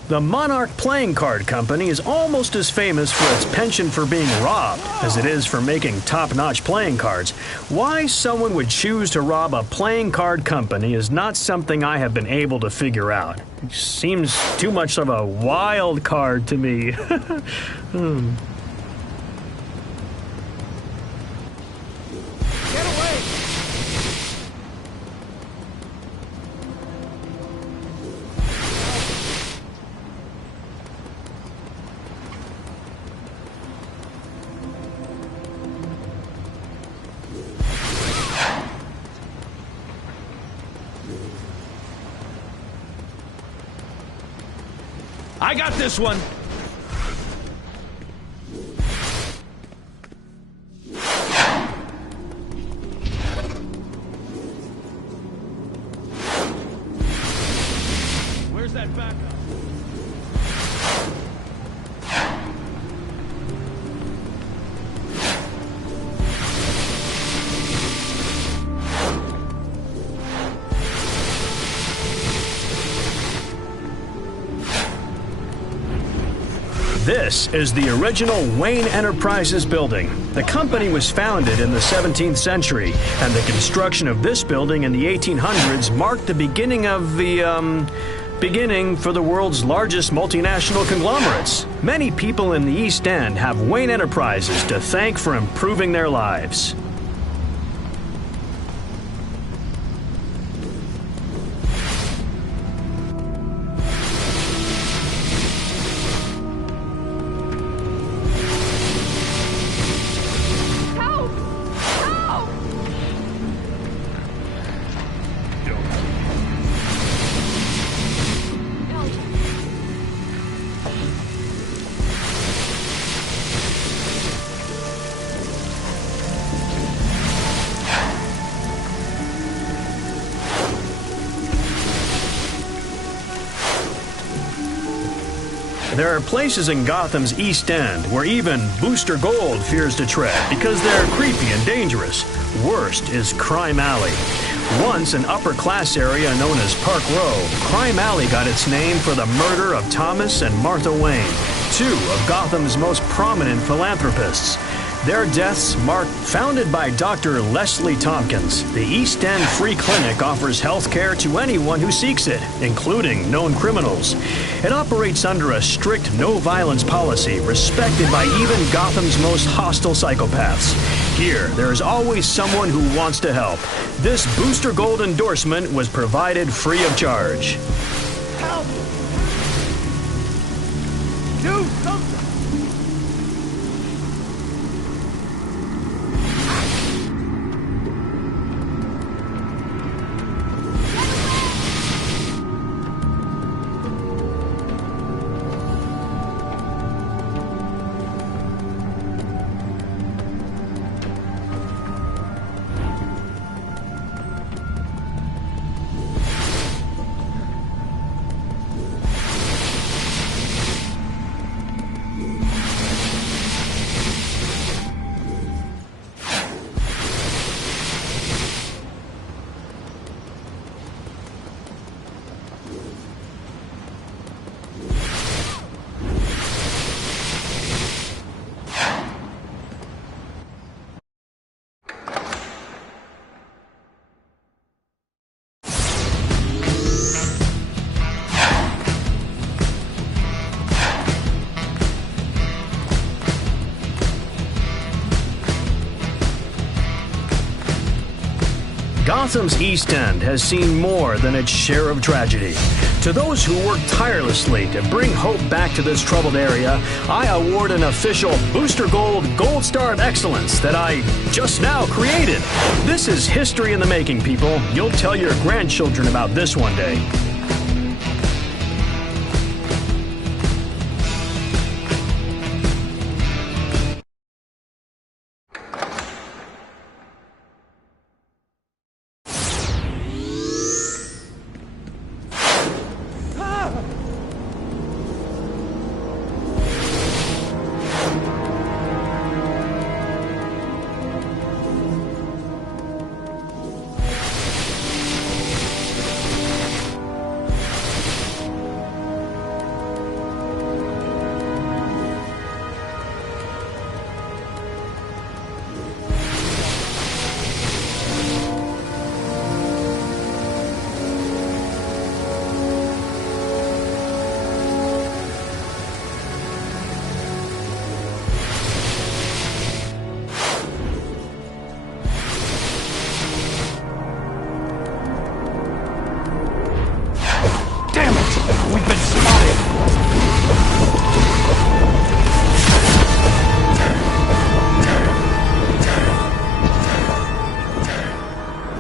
The Monarch Playing Card Company is almost as famous for its penchant for being robbed as it is for making top-notch playing cards. Why someone would choose to rob a playing card company is not something I have been able to figure out. It seems too much of a wild card to me. I got this one. Where's that backup? This is the original Wayne Enterprises building. The company was founded in the 17th century, and the construction of this building in the 1800s marked the beginning of beginning for the world's largest multinational conglomerates. Many people in the East End have Wayne Enterprises to thank for improving their lives. There are places in Gotham's East End where even Booster Gold fears to tread because they're creepy and dangerous. Worst is Crime Alley. Once an upper-class area known as Park Row, Crime Alley got its name for the murder of Thomas and Martha Wayne, two of Gotham's most prominent philanthropists. Their deaths marked. Founded by Dr. Leslie Tompkins, the East End Free Clinic offers health care to anyone who seeks it, including known criminals. It operates under a strict no-violence policy, respected by even Gotham's most hostile psychopaths. Here, there is always someone who wants to help. This Booster Gold endorsement was provided free of charge. Help! Do something! Gotham's East End has seen more than its share of tragedy. To those who work tirelessly to bring hope back to this troubled area, I award an official Booster Gold Gold Star of Excellence that I just now created. This is history in the making, people. You'll tell your grandchildren about this one day.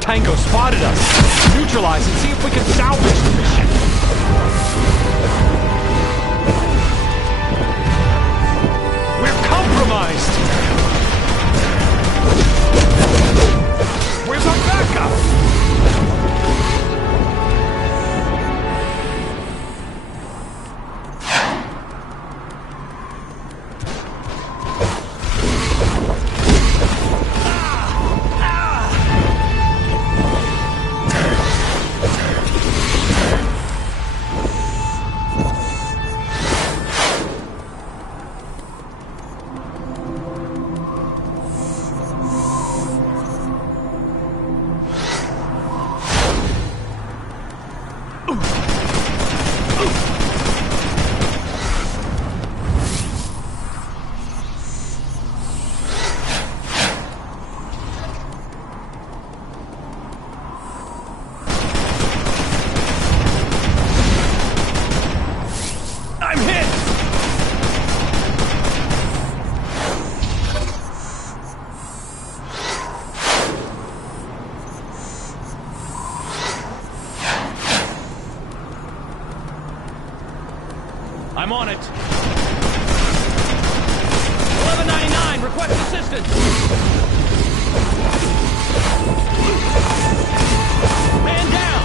Tango spotted us. Neutralize and see if we can salvage the mission. on it. 1199, request assistance. Man down.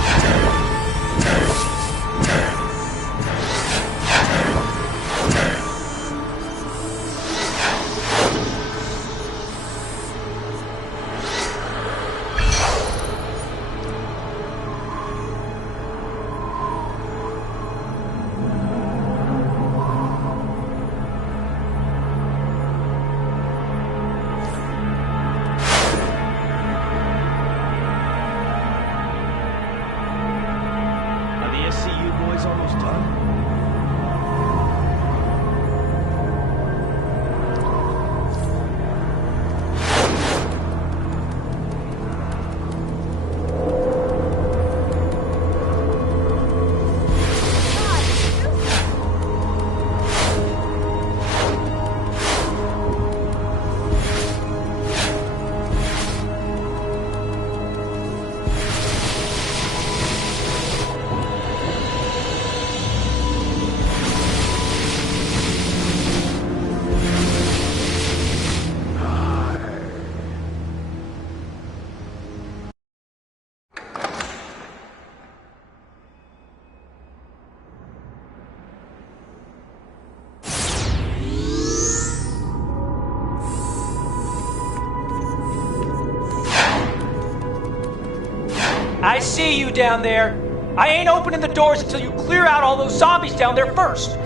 I see you down there. I ain't opening the doors until you clear out all those zombies down there first.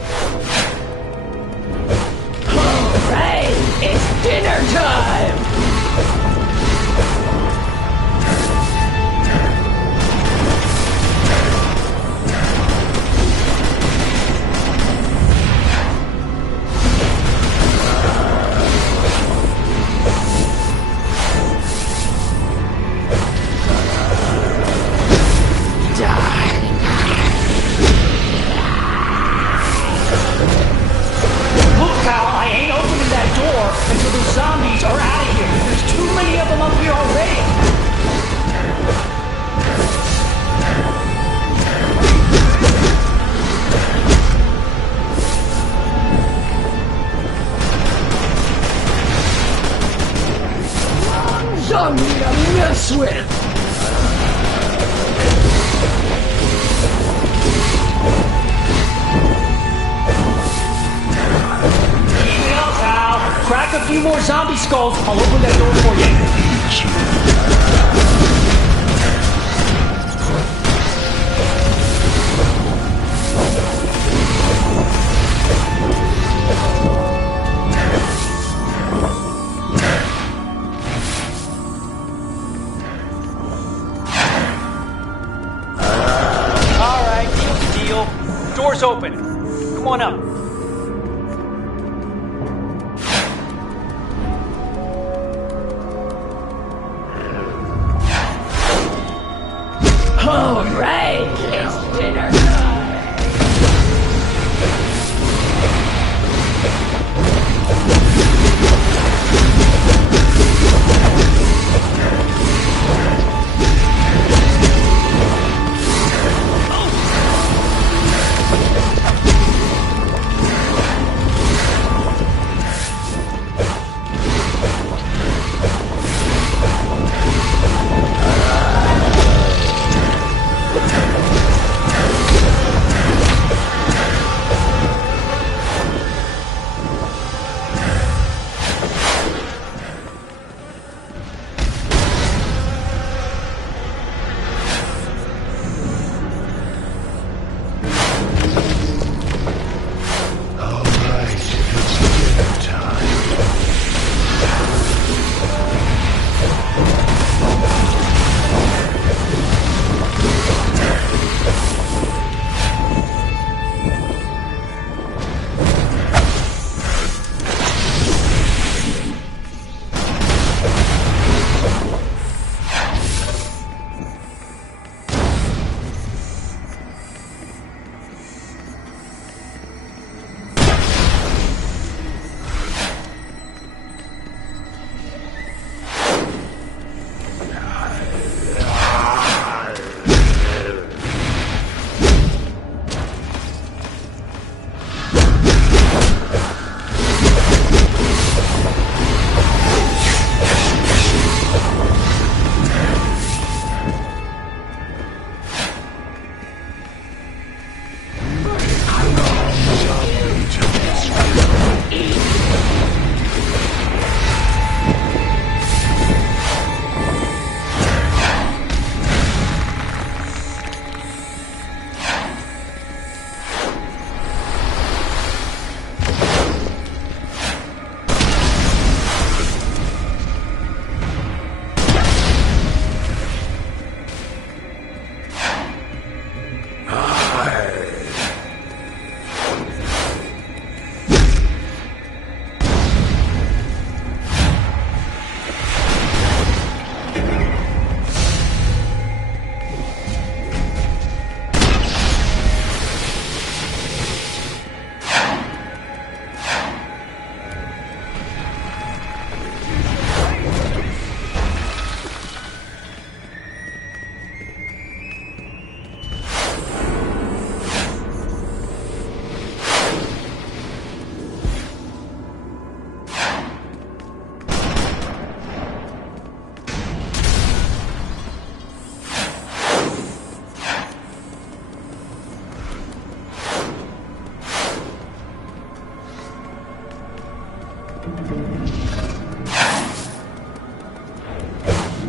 Alright, it's dinner time! Until the zombies are out of here. There's too many of them up here already. Zombie to mess with! Crack a few more zombie skulls, I'll open that door for you. Alright, deal's a deal. Door's open. Come on up. Alright, it's dinner time!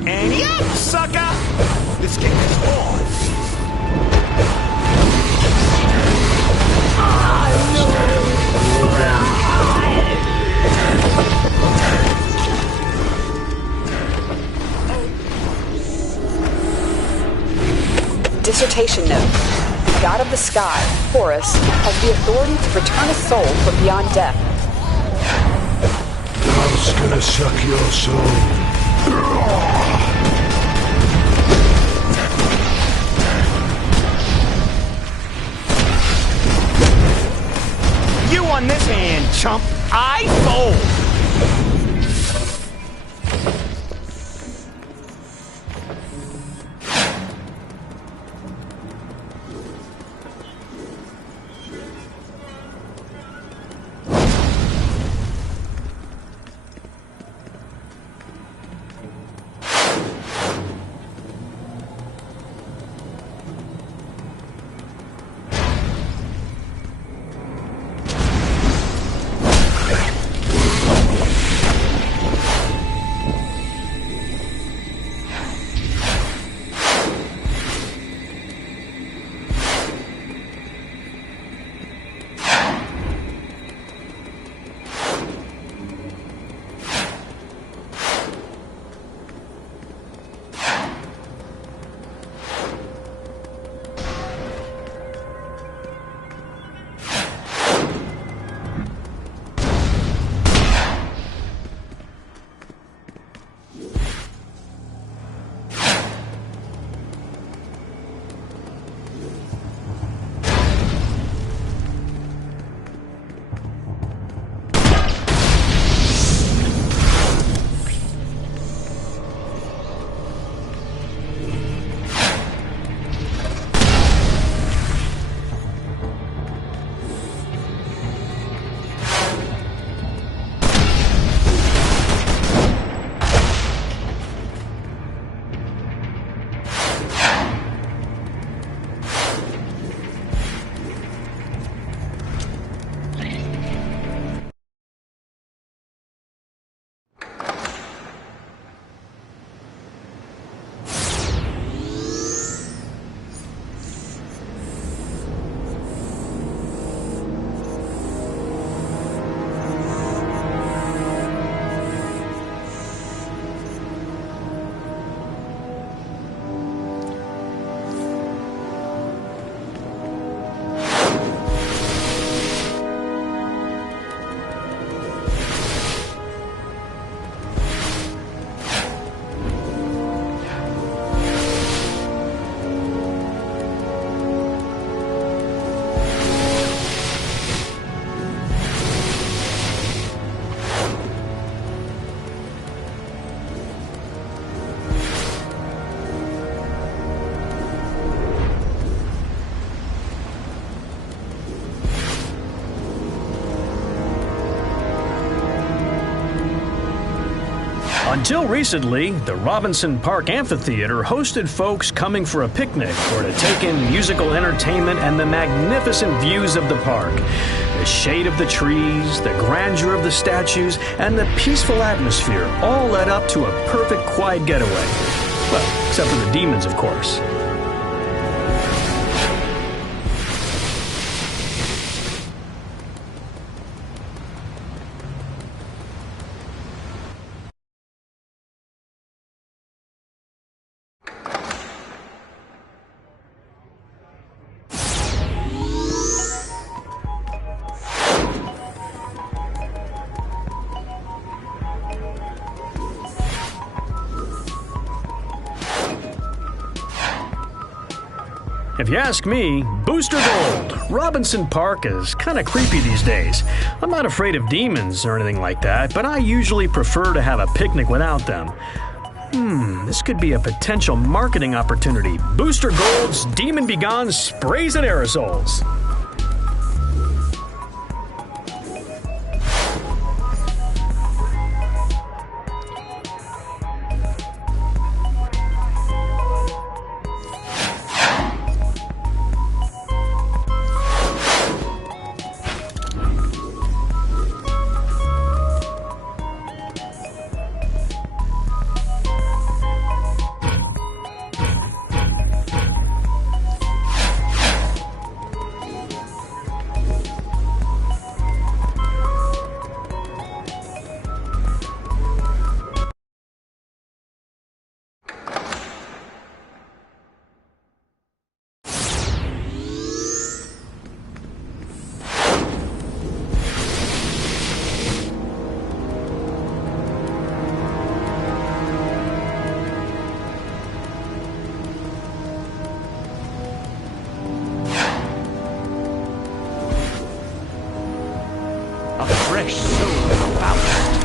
Ante up, sucker! This game is on. Dissertation note. God of the sky, Horus, has the authority to return a soul from beyond death. God's gonna suck your soul. You won this hand, chump. I fold. Until recently, the Robinson Park Amphitheater hosted folks coming for a picnic or to take in musical entertainment and the magnificent views of the park. The shade of the trees, the grandeur of the statues, and the peaceful atmosphere all led up to a perfect quiet getaway. Well, except for the demons, of course. If you ask me, Booster Gold, Robinson Park is kind of creepy these days. I'm not afraid of demons or anything like that, but I usually prefer to have a picnic without them. This could be a potential marketing opportunity. Booster Gold's Demon Begone sprays and aerosols. A fresh soul of Faust.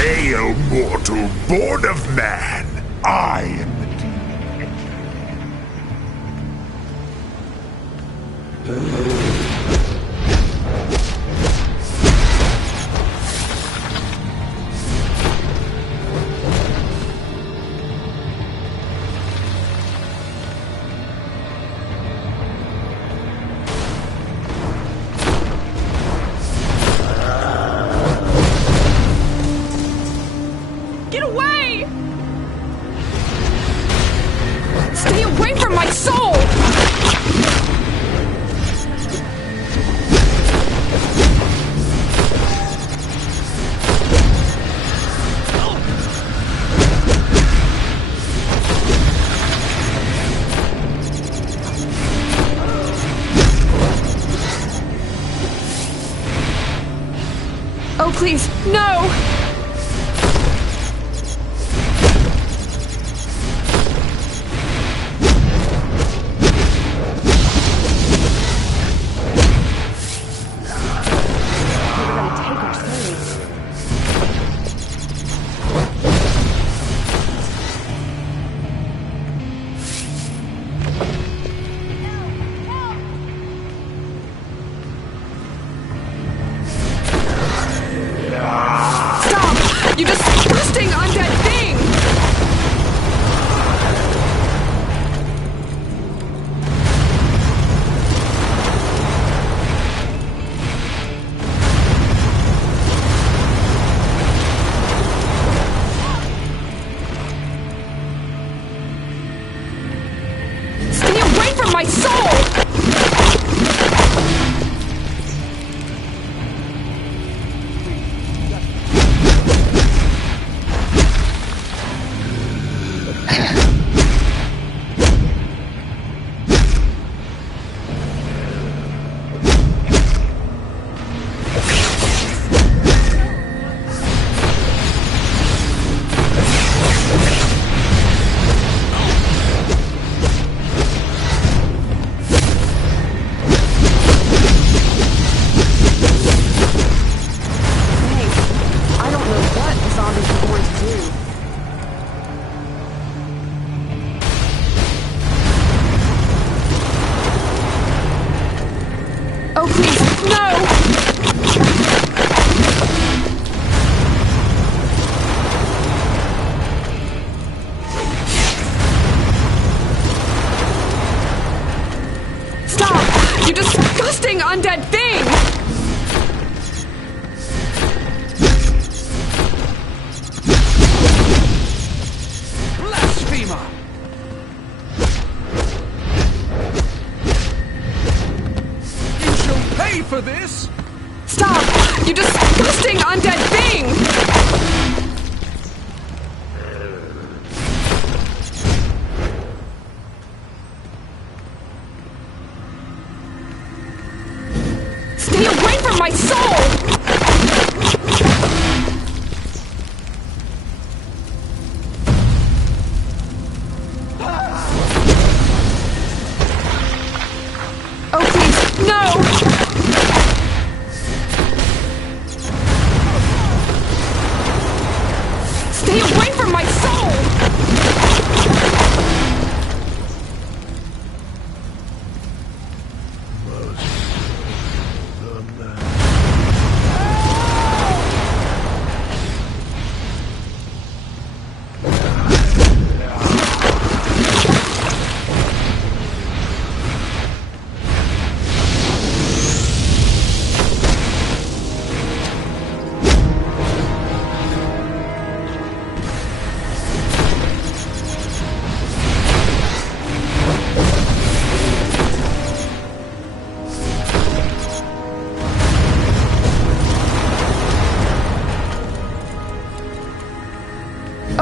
Hail, mortal, born of man! I am the Get away! Stay away from my soul! Oh, please, no! Oh, please, no! Stop! You disgusting undead thing! Blasphemer! You shall pay for this! Stop! You disgusting undead thing! Stay away from my soul! Oh, please, no! Stay away from my soul!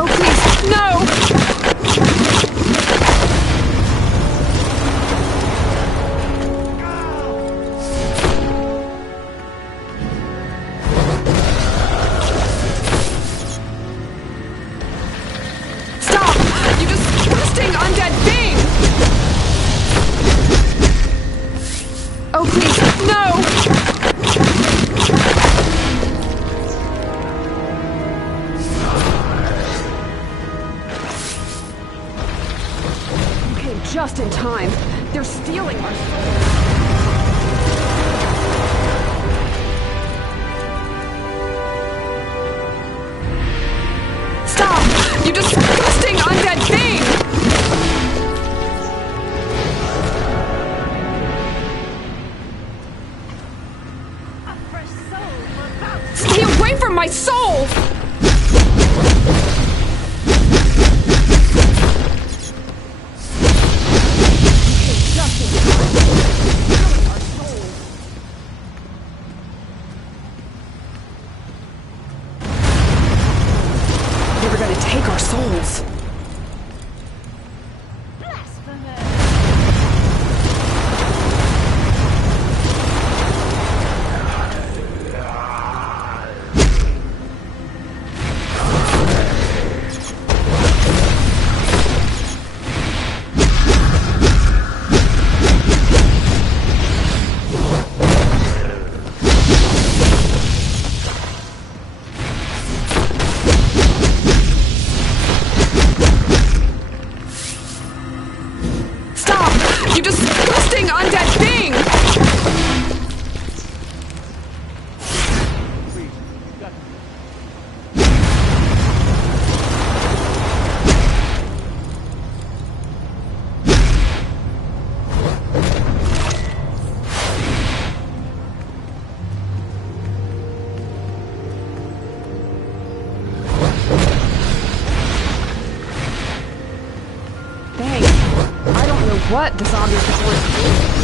Oh, please, no! Stop! You disgusting undead thing! Oh, please, no! You came just in time. They're stealing our souls. Stop! You disgusting undead thing! Stay away from my soul! They were gonna take our souls. Stop! You disgusting undead thing! Dang, I don't know what the zombies are going to do.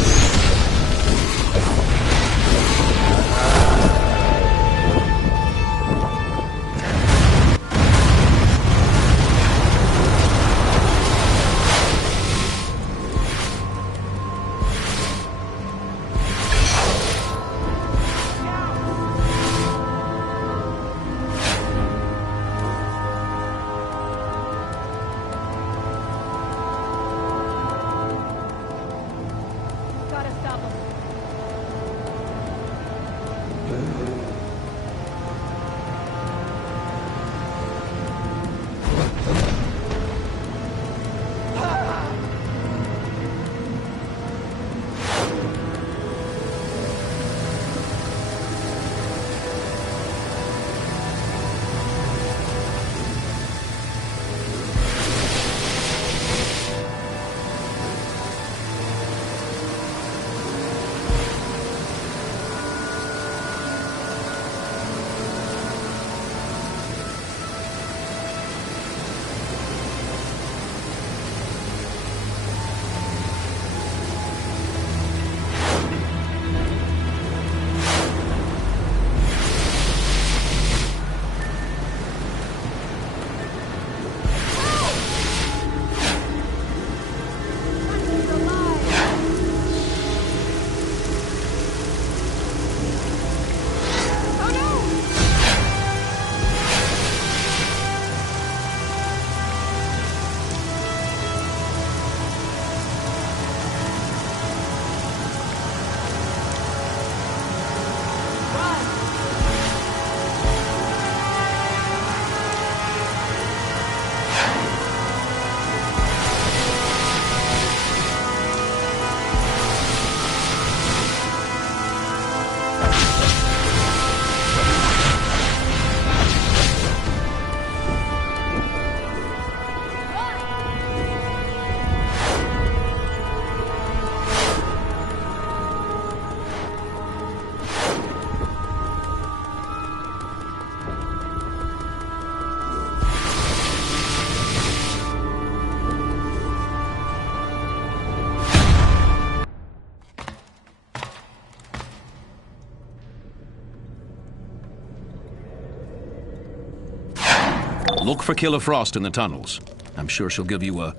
Look for Killer Frost in the tunnels. I'm sure she'll give you a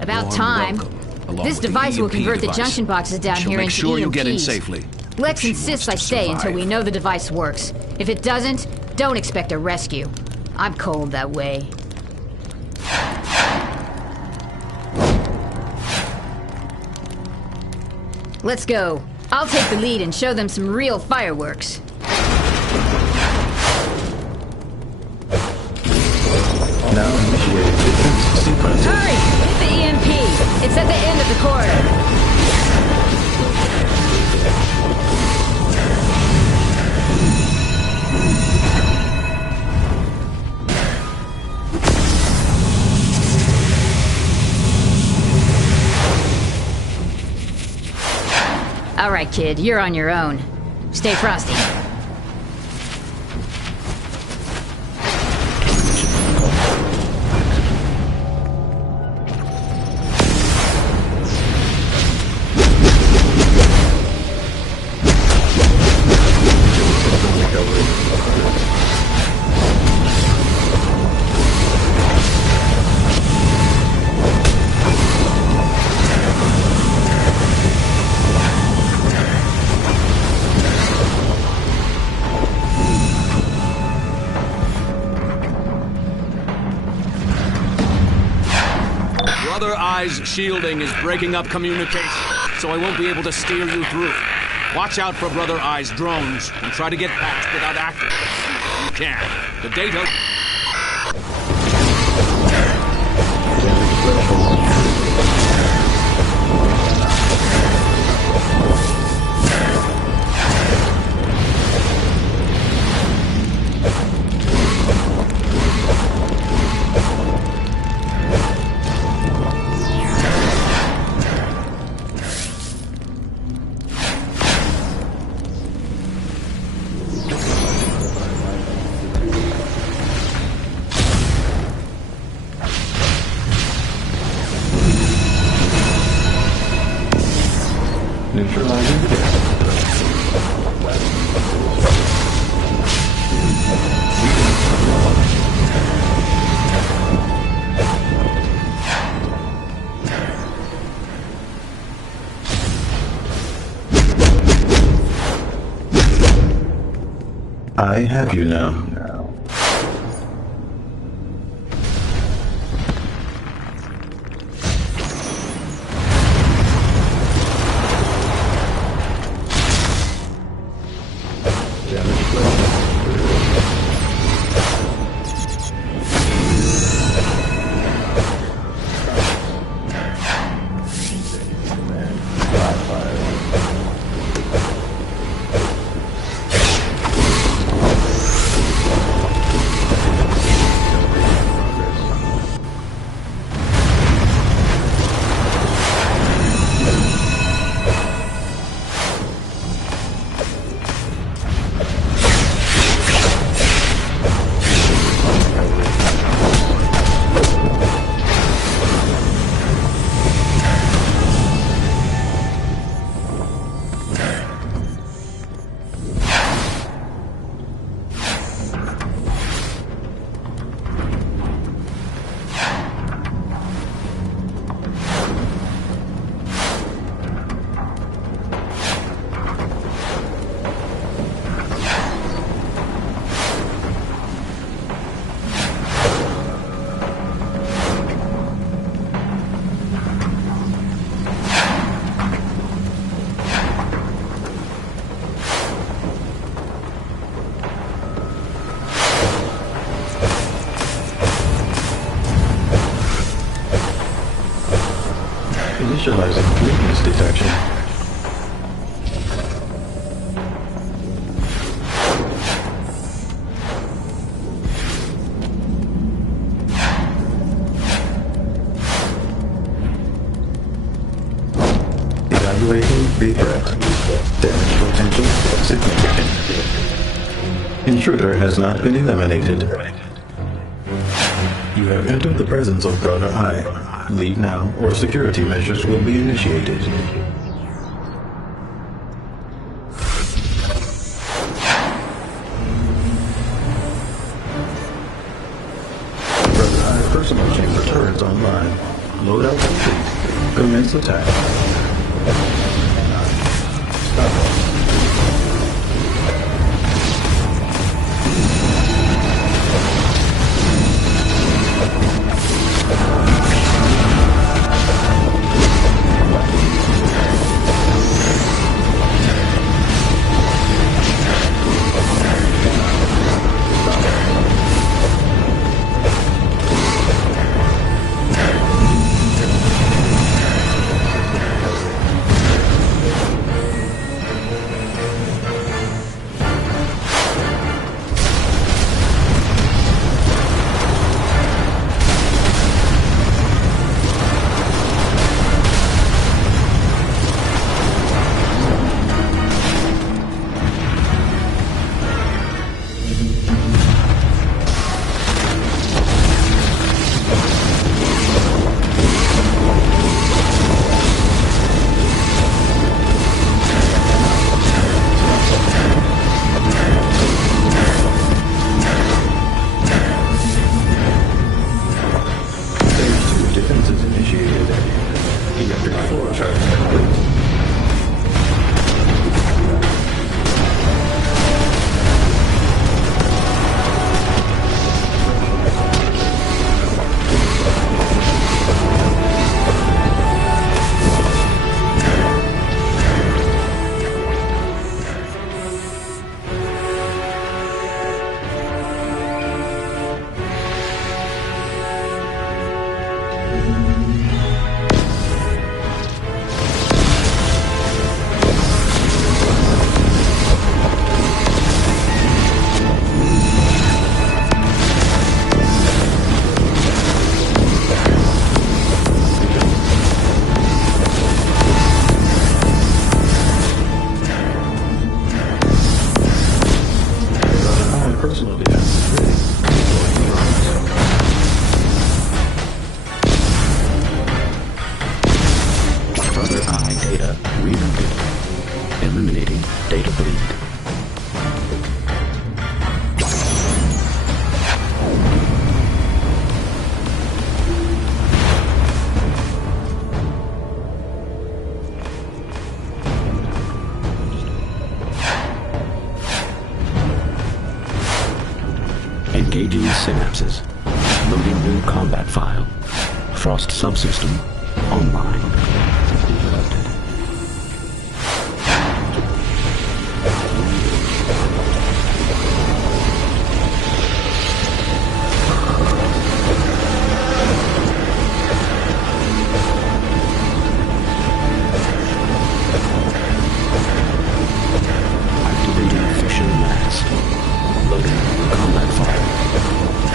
About warm time. welcome, along This with the device will EMP convert device. the junction boxes down She'll here make into sure you get in EMPs. safely. Lex She insists wants I to stay until survive. we know the device works. If it doesn't, don't expect a rescue. I'm cold that way. Let's go. I'll take the lead and show them some real fireworks. Now initiating defense sequence. Hurry! Hit the EMP! It's at the end of the corridor. All right, kid, you're on your own. Stay frosty. Brother Eye's shielding is breaking up communication, so I won't be able to steer you through. Watch out for Brother Eye's drones and try to get past without activating. You can. The data... Neutralizing the gas. I have you now. Initializing weakness detection. Evaluating the threat. Damage potential significant. Intruder has not been eliminated. You have entered the presence of Brother Eye. Leave now, or security measures will be initiated. personal chamber turrets online. Loadout complete. Commence attack. Stop. Engaging synapses. Loading new combat file. Frost subsystem online. Interrupted. Activating fission mast. Loading combat file.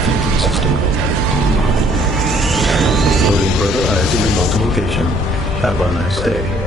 Fusion system online. Loading further eyes in remote location. Have a nice day.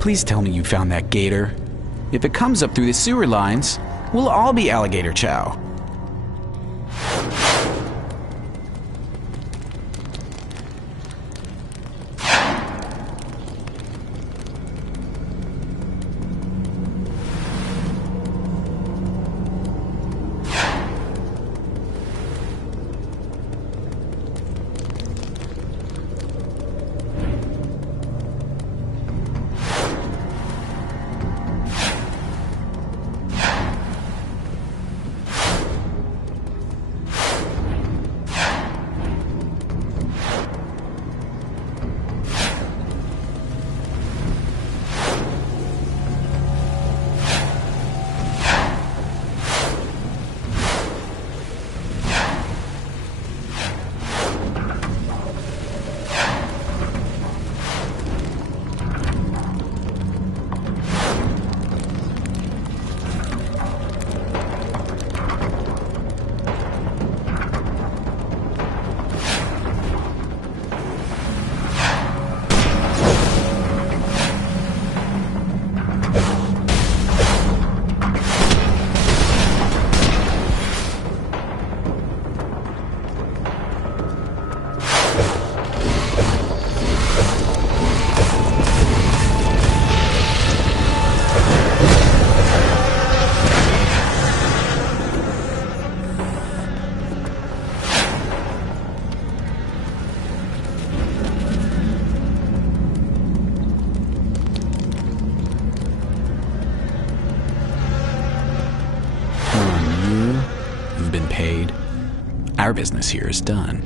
Please tell me you found that gator. If it comes up through the sewer lines, we'll all be alligator chow. our business here is done.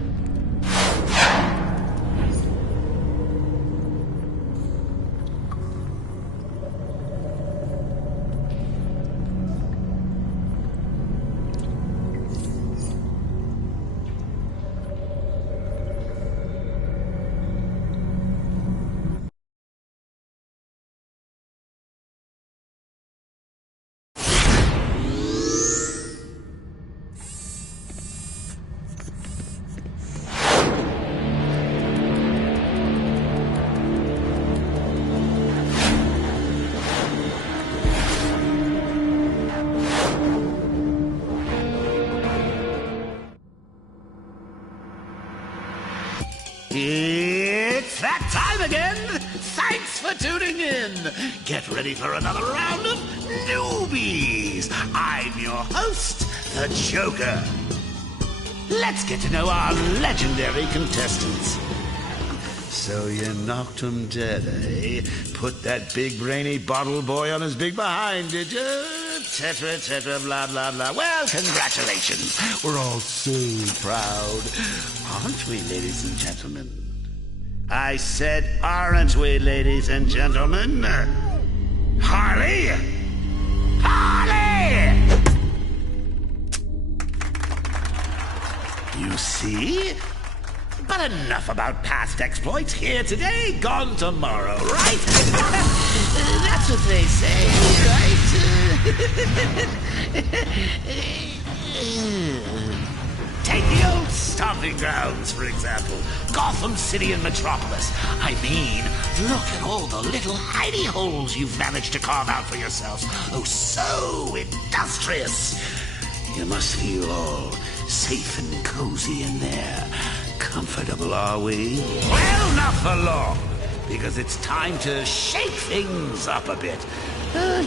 It's that time again! Thanks for tuning in! Get ready for another round of newbies! I'm your host, the Joker. Let's get to know our legendary contestants. So you knocked him dead, eh? Put that big brainy bottle boy on his big behind, did you? Tetra, tetra, blah, blah, blah. Well, congratulations. We're all so proud. Aren't we, ladies and gentlemen? I said, aren't we, ladies and gentlemen? Harley? Harley! You see? But enough about past exploits. Here today, gone tomorrow, right? That's what they say, right? Take the old stomping grounds, for example. Gotham City and Metropolis. I mean, look at all the little hidey holes you've managed to carve out for yourselves. Oh, so industrious. You must feel all safe and cozy in there. Comfortable, are we? Well, not for long, because it's time to shake things up a bit.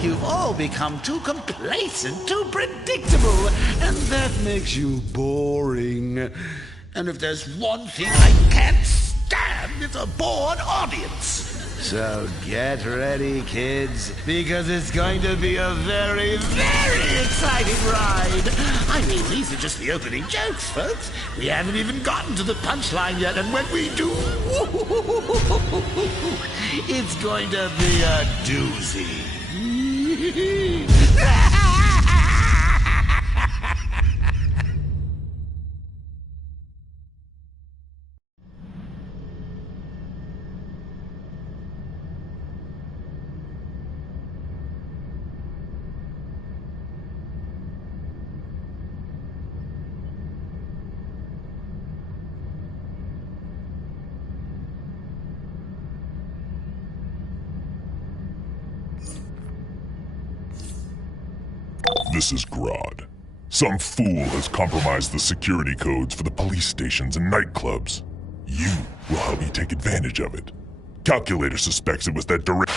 You've all become too complacent, too predictable, and that makes you boring. And if there's one thing I can't stand, it's a bored audience. So get ready, kids, because it's going to be a very, very exciting ride. I mean, these are just the opening jokes, folks. We haven't even gotten to the punchline yet, and when we do, it's going to be a doozy. This is Grodd. Some fool has compromised the security codes for the police stations and nightclubs. You will help me take advantage of it. Calculator suspects it was that direct...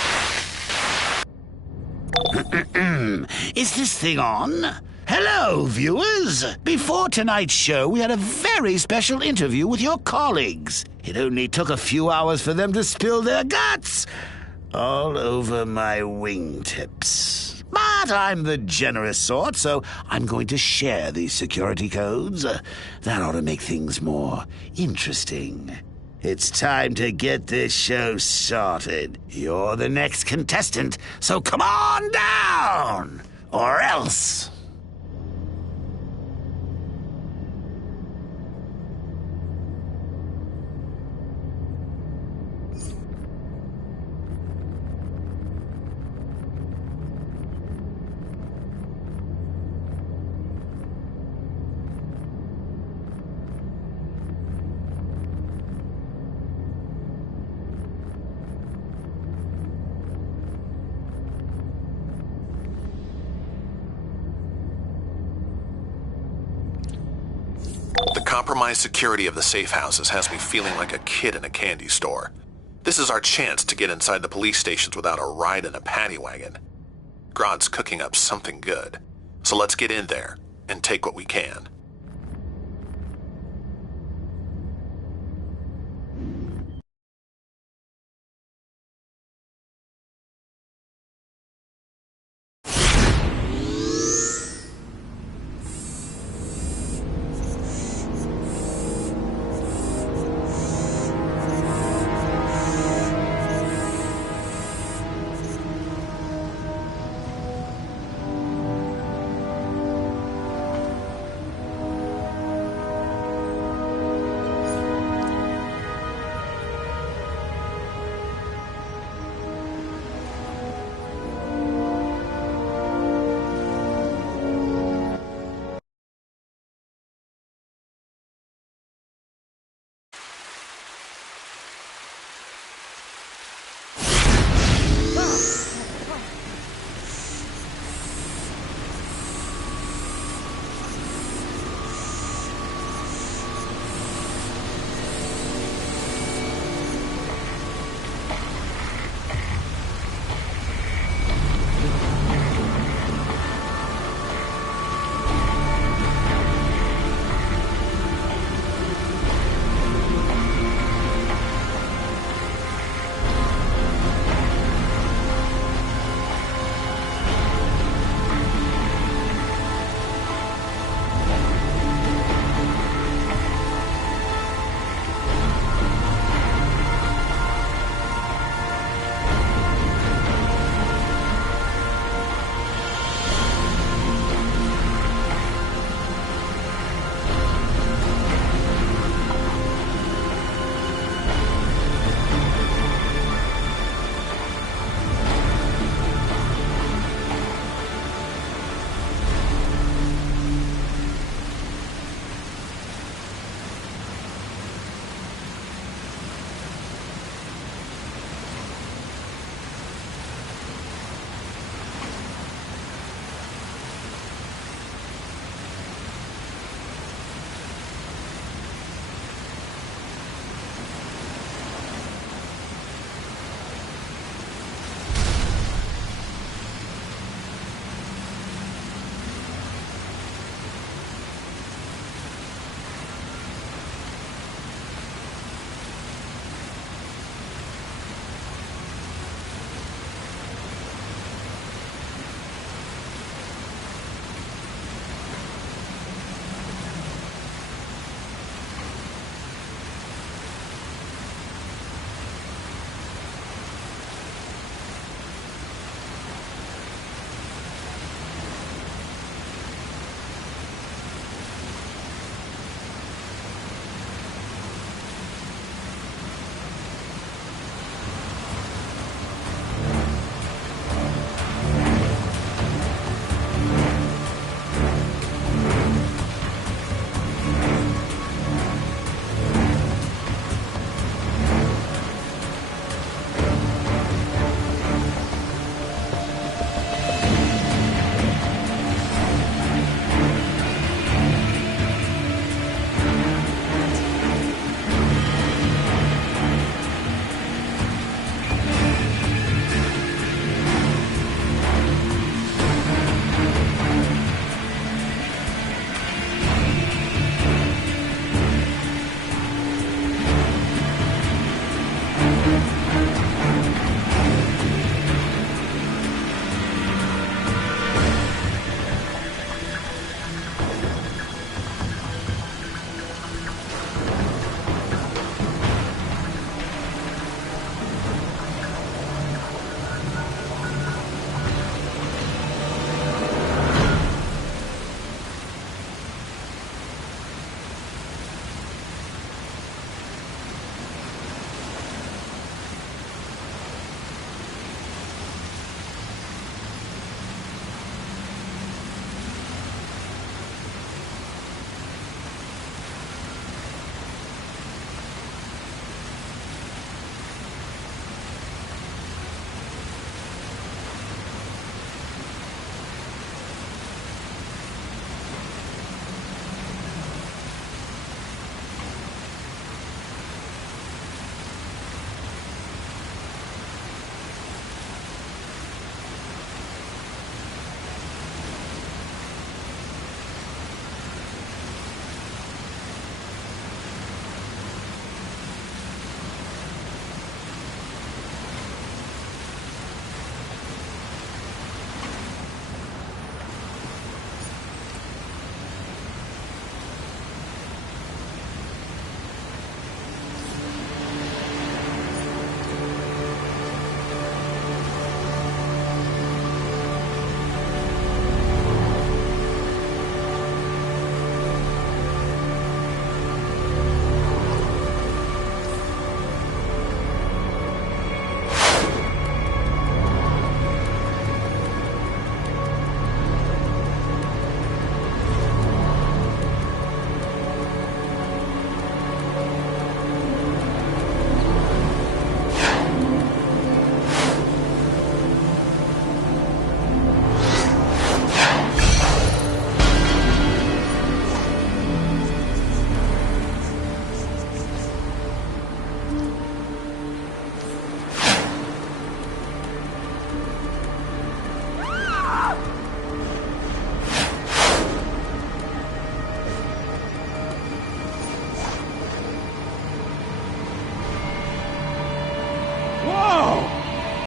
Is this thing on? Hello, viewers! Before tonight's show, we had a very special interview with your colleagues. It only took a few hours for them to spill their guts all over my wingtips. But I'm the generous sort, so I'm going to share these security codes. That ought to make things more interesting. It's time to get this show started. You're the next contestant, so come on down! Or else... The compromised security of the safe houses has me feeling like a kid in a candy store. This is our chance to get inside the police stations without a ride in a paddy wagon. Grodd's cooking up something good, so let's get in there and take what we can.